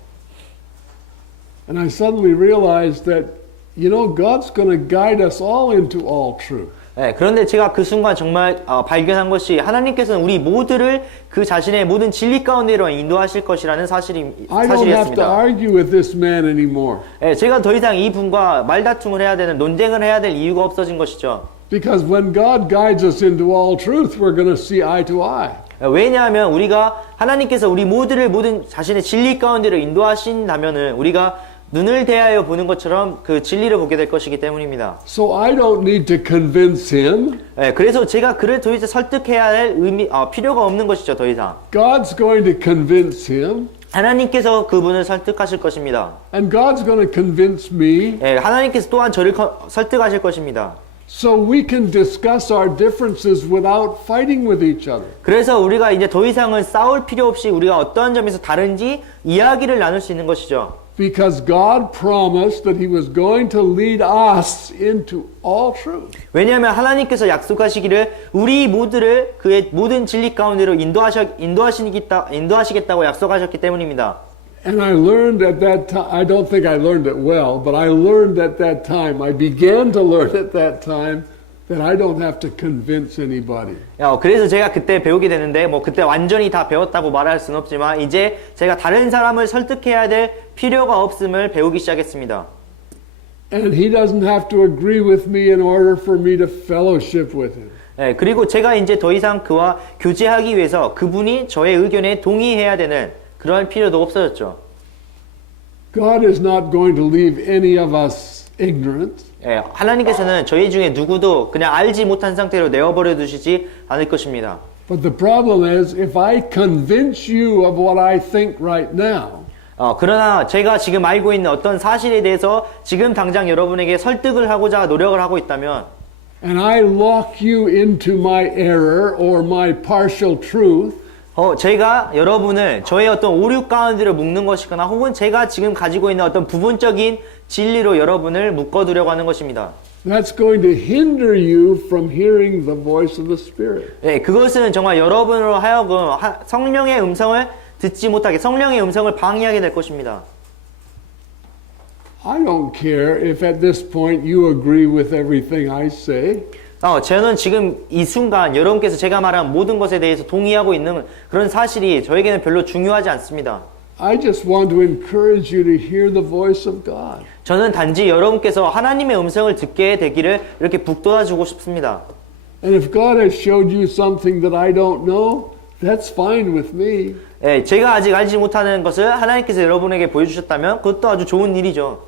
And I suddenly realized that, God's going to guide us all into all truth. 네, 그런데 제가 그 순간 정말 발견한 것이 하나님께서는 우리 모두를 그 자신의 모든 진리 가운데로 인도하실 것이라는 I don't have to 사실이었습니다. argue with this man anymore. 네, 제가 더 이상 이 분과 말다툼을 해야 되는 논쟁을 해야 될 이유가 없어진 것이죠. Because when God guides us into all truth, we're going to see eye to eye. 왜냐하면 우리가 하나님께서 우리 모두를 모든 자신의 진리 가운데로 인도하신다면은 우리가 눈을 대하여 보는 것처럼 그 진리를 보게 될 것이기 때문입니다. So I don't need to convince him. 네, 그래서 제가 그를 더 이상 설득해야 할 필요가 없는 것이죠, 더 이상. God's going to convince him. 하나님께서 그분을 설득하실 것입니다. And God's going to convince me. 네, 하나님께서 또한 저를 설득하실 것입니다. So we can discuss our differences without fighting with each other. 그래서 우리가 이제 더 이상은 싸울 필요 없이 우리가 어떠한 점에서 다른지 이야기를 나눌 수 있는 것이죠. Because God promised that He was going to lead us into all truth. 왜냐하면 하나님께서 약속하시기를 우리 모두를 그의 모든 진리 가운데로 인도하시겠다고 약속하셨기 때문입니다. And I learned at that time, I don't think I learned it well, but I learned at that time, I began to learn at that time that I don't have to convince anybody. 그래서 제가 그때 배우게 되는데 그때 완전히 다 배웠다고 말할 수는 없지만 이제 제가 다른 사람을 설득해야 될 필요가 없음을 배우기 시작했습니다. And he doesn't have to agree with me in order for me to fellowship with him. 네, 그리고 제가 이제 더 이상 그와 교제하기 위해서 그분이 저의 의견에 동의해야 되는 그런 필요도 없어졌죠. God is not going to leave any of us ignorant. 예, 하나님께서는 저희 중에 누구도 그냥 알지 못한 상태로 내어버려 두시지 않을 것입니다. But the problem is, if I convince you of what I think right now, 그러나 제가 지금 알고 있는 어떤 사실에 대해서 지금 당장 여러분에게 설득을 하고자 노력을 하고 있다면, and I lock you into my error or my partial truth, 제가 여러분을 저의 어떤 오류 가운데로 묶는 것이거나 혹은 제가 지금 가지고 있는 어떤 부분적인 진리로 여러분을 묶어두려고 하는 것입니다. that's going to hinder you from hearing the voice of the Spirit. 네, 그것은 정말 여러분으로 하여금 성령의 음성을 듣지 못하게, 성령의 음성을 방해하게 될 것입니다. I don't care if at this point you agree with everything I say. 저는 지금 이 순간 여러분께서 제가 말한 모든 것에 대해서 동의하고 있는 그런 사실이 저에게는 별로 중요하지 않습니다. I just want to encourage you to hear the voice of God. 저는 단지 여러분께서 하나님의 음성을 듣게 되기를 이렇게 북돋아 주고 싶습니다. And if God has showed you something that I don't know, that's fine with me. 예, 제가 아직 알지 못하는 것을 하나님께서 여러분에게 보여주셨다면 그것도 아주 좋은 일이죠.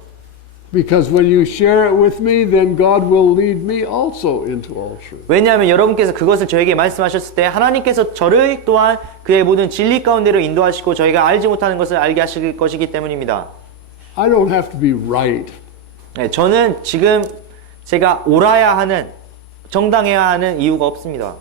Because when you share it with me, then God will lead me also into all truth. 왜냐하면 여러분께서 그것을 저에게 말씀하셨을 때 하나님께서 저를 또한 그의 모든 진리 가운데로 인도하시고 저희가 알지 못하는 것을 알게 하실 것이기 때문입니다. I don't have to be right. 네, 저는 지금 제가 옳아야 하는, 정당해야 하는 이유가 없습니다.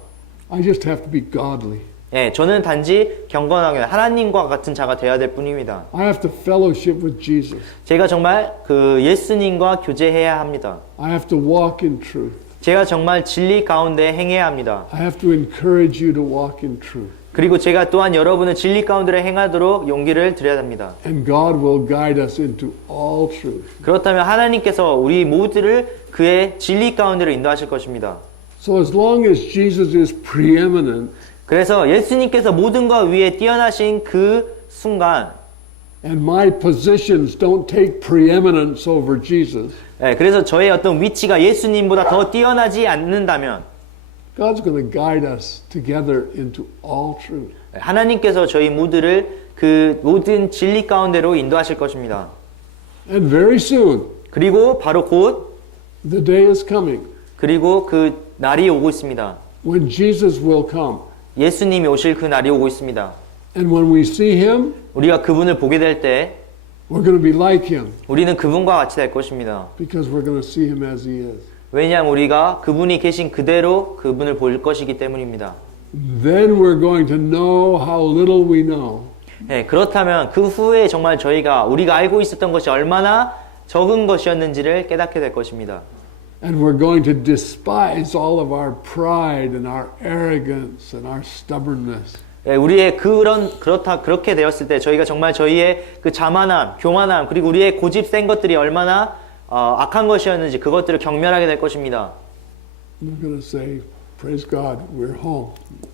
I just have to be godly. 네, 저는 단지 경건하게 하나님과 같은 자가 되어야 될 뿐입니다. I have to fellowship with Jesus. 제가 정말 그 예수님과 교제해야 합니다. I have to walk in truth. 제가 정말 진리 가운데 행해야 합니다. I have to encourage you to walk in truth. 그리고 제가 또한 여러분을 진리 가운데로 행하도록 용기를 드려야 합니다. And God will guide us into all truth. 그렇다면 하나님께서 우리 모두를 그의 진리 가운데로 인도하실 것입니다. So as long as Jesus is preeminent, 그래서 예수님께서 모든 것 위에 뛰어나신 그 순간, and my positions don't take preeminence over Jesus, 그래서 저의 어떤 위치가 예수님보다 더 뛰어나지 않는다면 God's going to guide us together into all truth. 하나님께서 저희 모두를 그 모든 진리 가운데로 인도하실 것입니다. And very soon, 그리고 바로 곧 the day is coming 그리고 그 날이 오고 있습니다. when Jesus will come. 예수님이 오실 그 날이 오고 있습니다. And when we see him, 우리가 그분을 보게 될 때 we're going to be like him 우리는 그분과 같이 될 것입니다. because we're going to see him as he is. 왜냐하면 우리가 그분이 계신 그대로 그분을 볼 것이기 때문입니다. Then we're going to know how little we know. 네, 그렇다면 그 후에 정말 우리가 알고 있었던 것이 얼마나 적은 것이었는지를 깨닫게 될 것입니다. And we're going to despise all of our pride and our arrogance and our stubbornness. 예, 우리의 그렇게 되었을 때 저희가 정말 저희의 그 자만함, 교만함, 그리고 우리의 고집 센 것들이 얼마나 악한 것이었는지 그것들을 경멸하게 될 것입니다. We're going to say, praise God, we're home.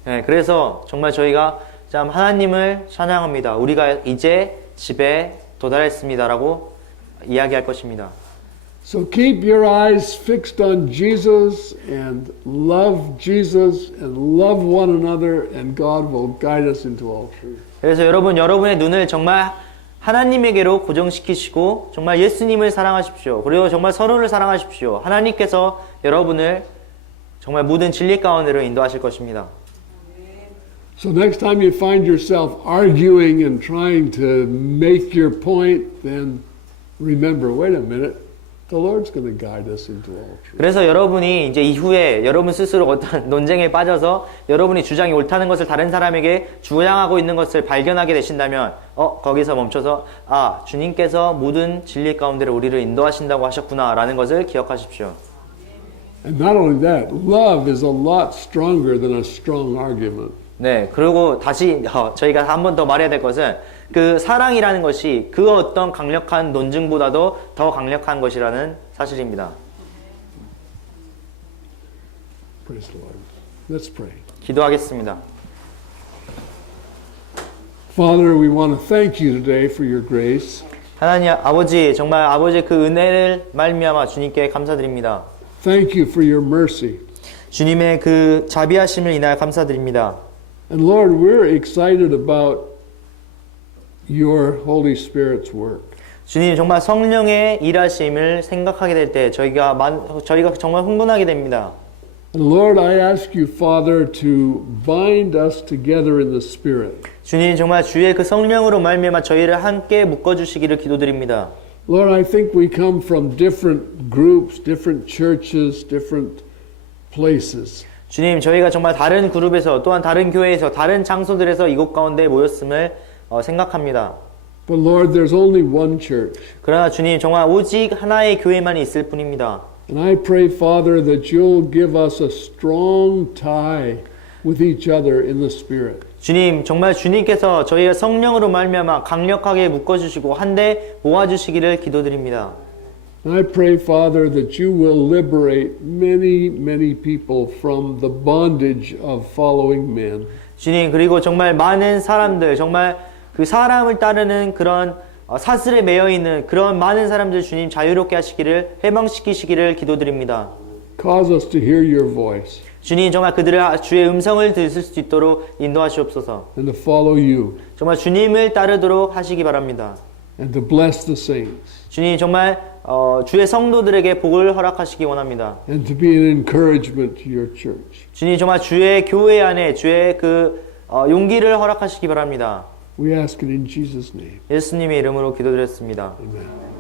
예, 그래서 정말 저희가 참 하나님을 찬양합니다. 우리가 이제 집에 도달했습니다라고 이야기할 것입니다. So keep your eyes fixed on Jesus and love Jesus and love one another and God will guide us into all truth. 그래서 여러분의 눈을 정말 하나님에게로 고정시키시고 정말 예수님을 사랑하십시오. 그리고 정말 서로를 사랑하십시오. 하나님께서 여러분을 정말 모든 진리 가운데로 인도하실 것입니다. So next time you find yourself arguing and trying to make your point, then remember, wait a minute. The Lord's going to guide us into all truth. 그래서 여러분이 이제 이후에 여러분 스스로 어떤 논쟁에 빠져서 여러분이 주장이 옳다는 것을 다른 사람에게 주장하고 있는 것을 발견하게 되신다면 거기서 멈춰서 주님께서 모든 진리 가운데로 우리를 인도하신다고 하셨구나라는 것을 기억하십시오. And not only that, love is a lot stronger than a strong argument. 네, 그리고 다시 저희가 한 번 더 말해야 될 것은 그 사랑이라는 것이 그 어떤 강력한 논증보다도 더 강력한 것이라는 사실입니다. Praise the Lord. Let's pray. 기도하겠습니다. Father, we want to thank you today for your grace. 하나님 아버지, 정말 아버지의 그 은혜를 말미암아 주님께 감사드립니다. Thank you for your mercy. 주님의 그 자비하심을 인하여 감사드립니다. And Lord, we're excited about your Holy Spirit's work. 주님 정말 성령의 일하심을 생각하게 될 때 저희가 정말 흥분하게 됩니다. And Lord, I ask you, Father, to bind us together in the Spirit. 주님 정말 주의 그 성령으로 말미암아 저희를 함께 묶어 주시기를 기도드립니다. Lord, I think we come from different groups, different churches, different places. 주님 저희가 정말 다른 그룹에서 또한 다른 교회에서 다른 장소들에서 이곳 가운데 모였음을 생각합니다. But Lord, there's only one church. 그러나 주님 정말 오직 하나의 교회만이 있을 뿐입니다. And I pray, Father, that you'll give us a strong tie with each other in the Spirit. 주님 정말 주님께서 저희의 성령으로 말미암아 강력하게 묶어주시고 한데 모아주시기를 기도드립니다. And I pray, Father, that you will liberate many, many people from the bondage of following men. 주님 그리고 정말 많은 사람들 정말 그 사람을 따르는 그런 사슬에 매여 있는 그런 많은 사람들 주님 자유롭게 하시기를 해방시키시기를 기도드립니다. Cause us to hear your voice 주님 정말 그들의 주의 음성을 들을 수 있도록 인도하시옵소서. and to follow you 정말 주님을 따르도록 하시기 바랍니다. and to bless the saints 주님 정말 주의 성도들에게 복을 허락하시기 원합니다. and to be an encouragement to your church. 주님 정말 주의 교회 안에 주의 그 용기를 허락하시기 바랍니다. We ask it in Jesus' name. 예수님의 이름으로 기도드렸습니다. Amen.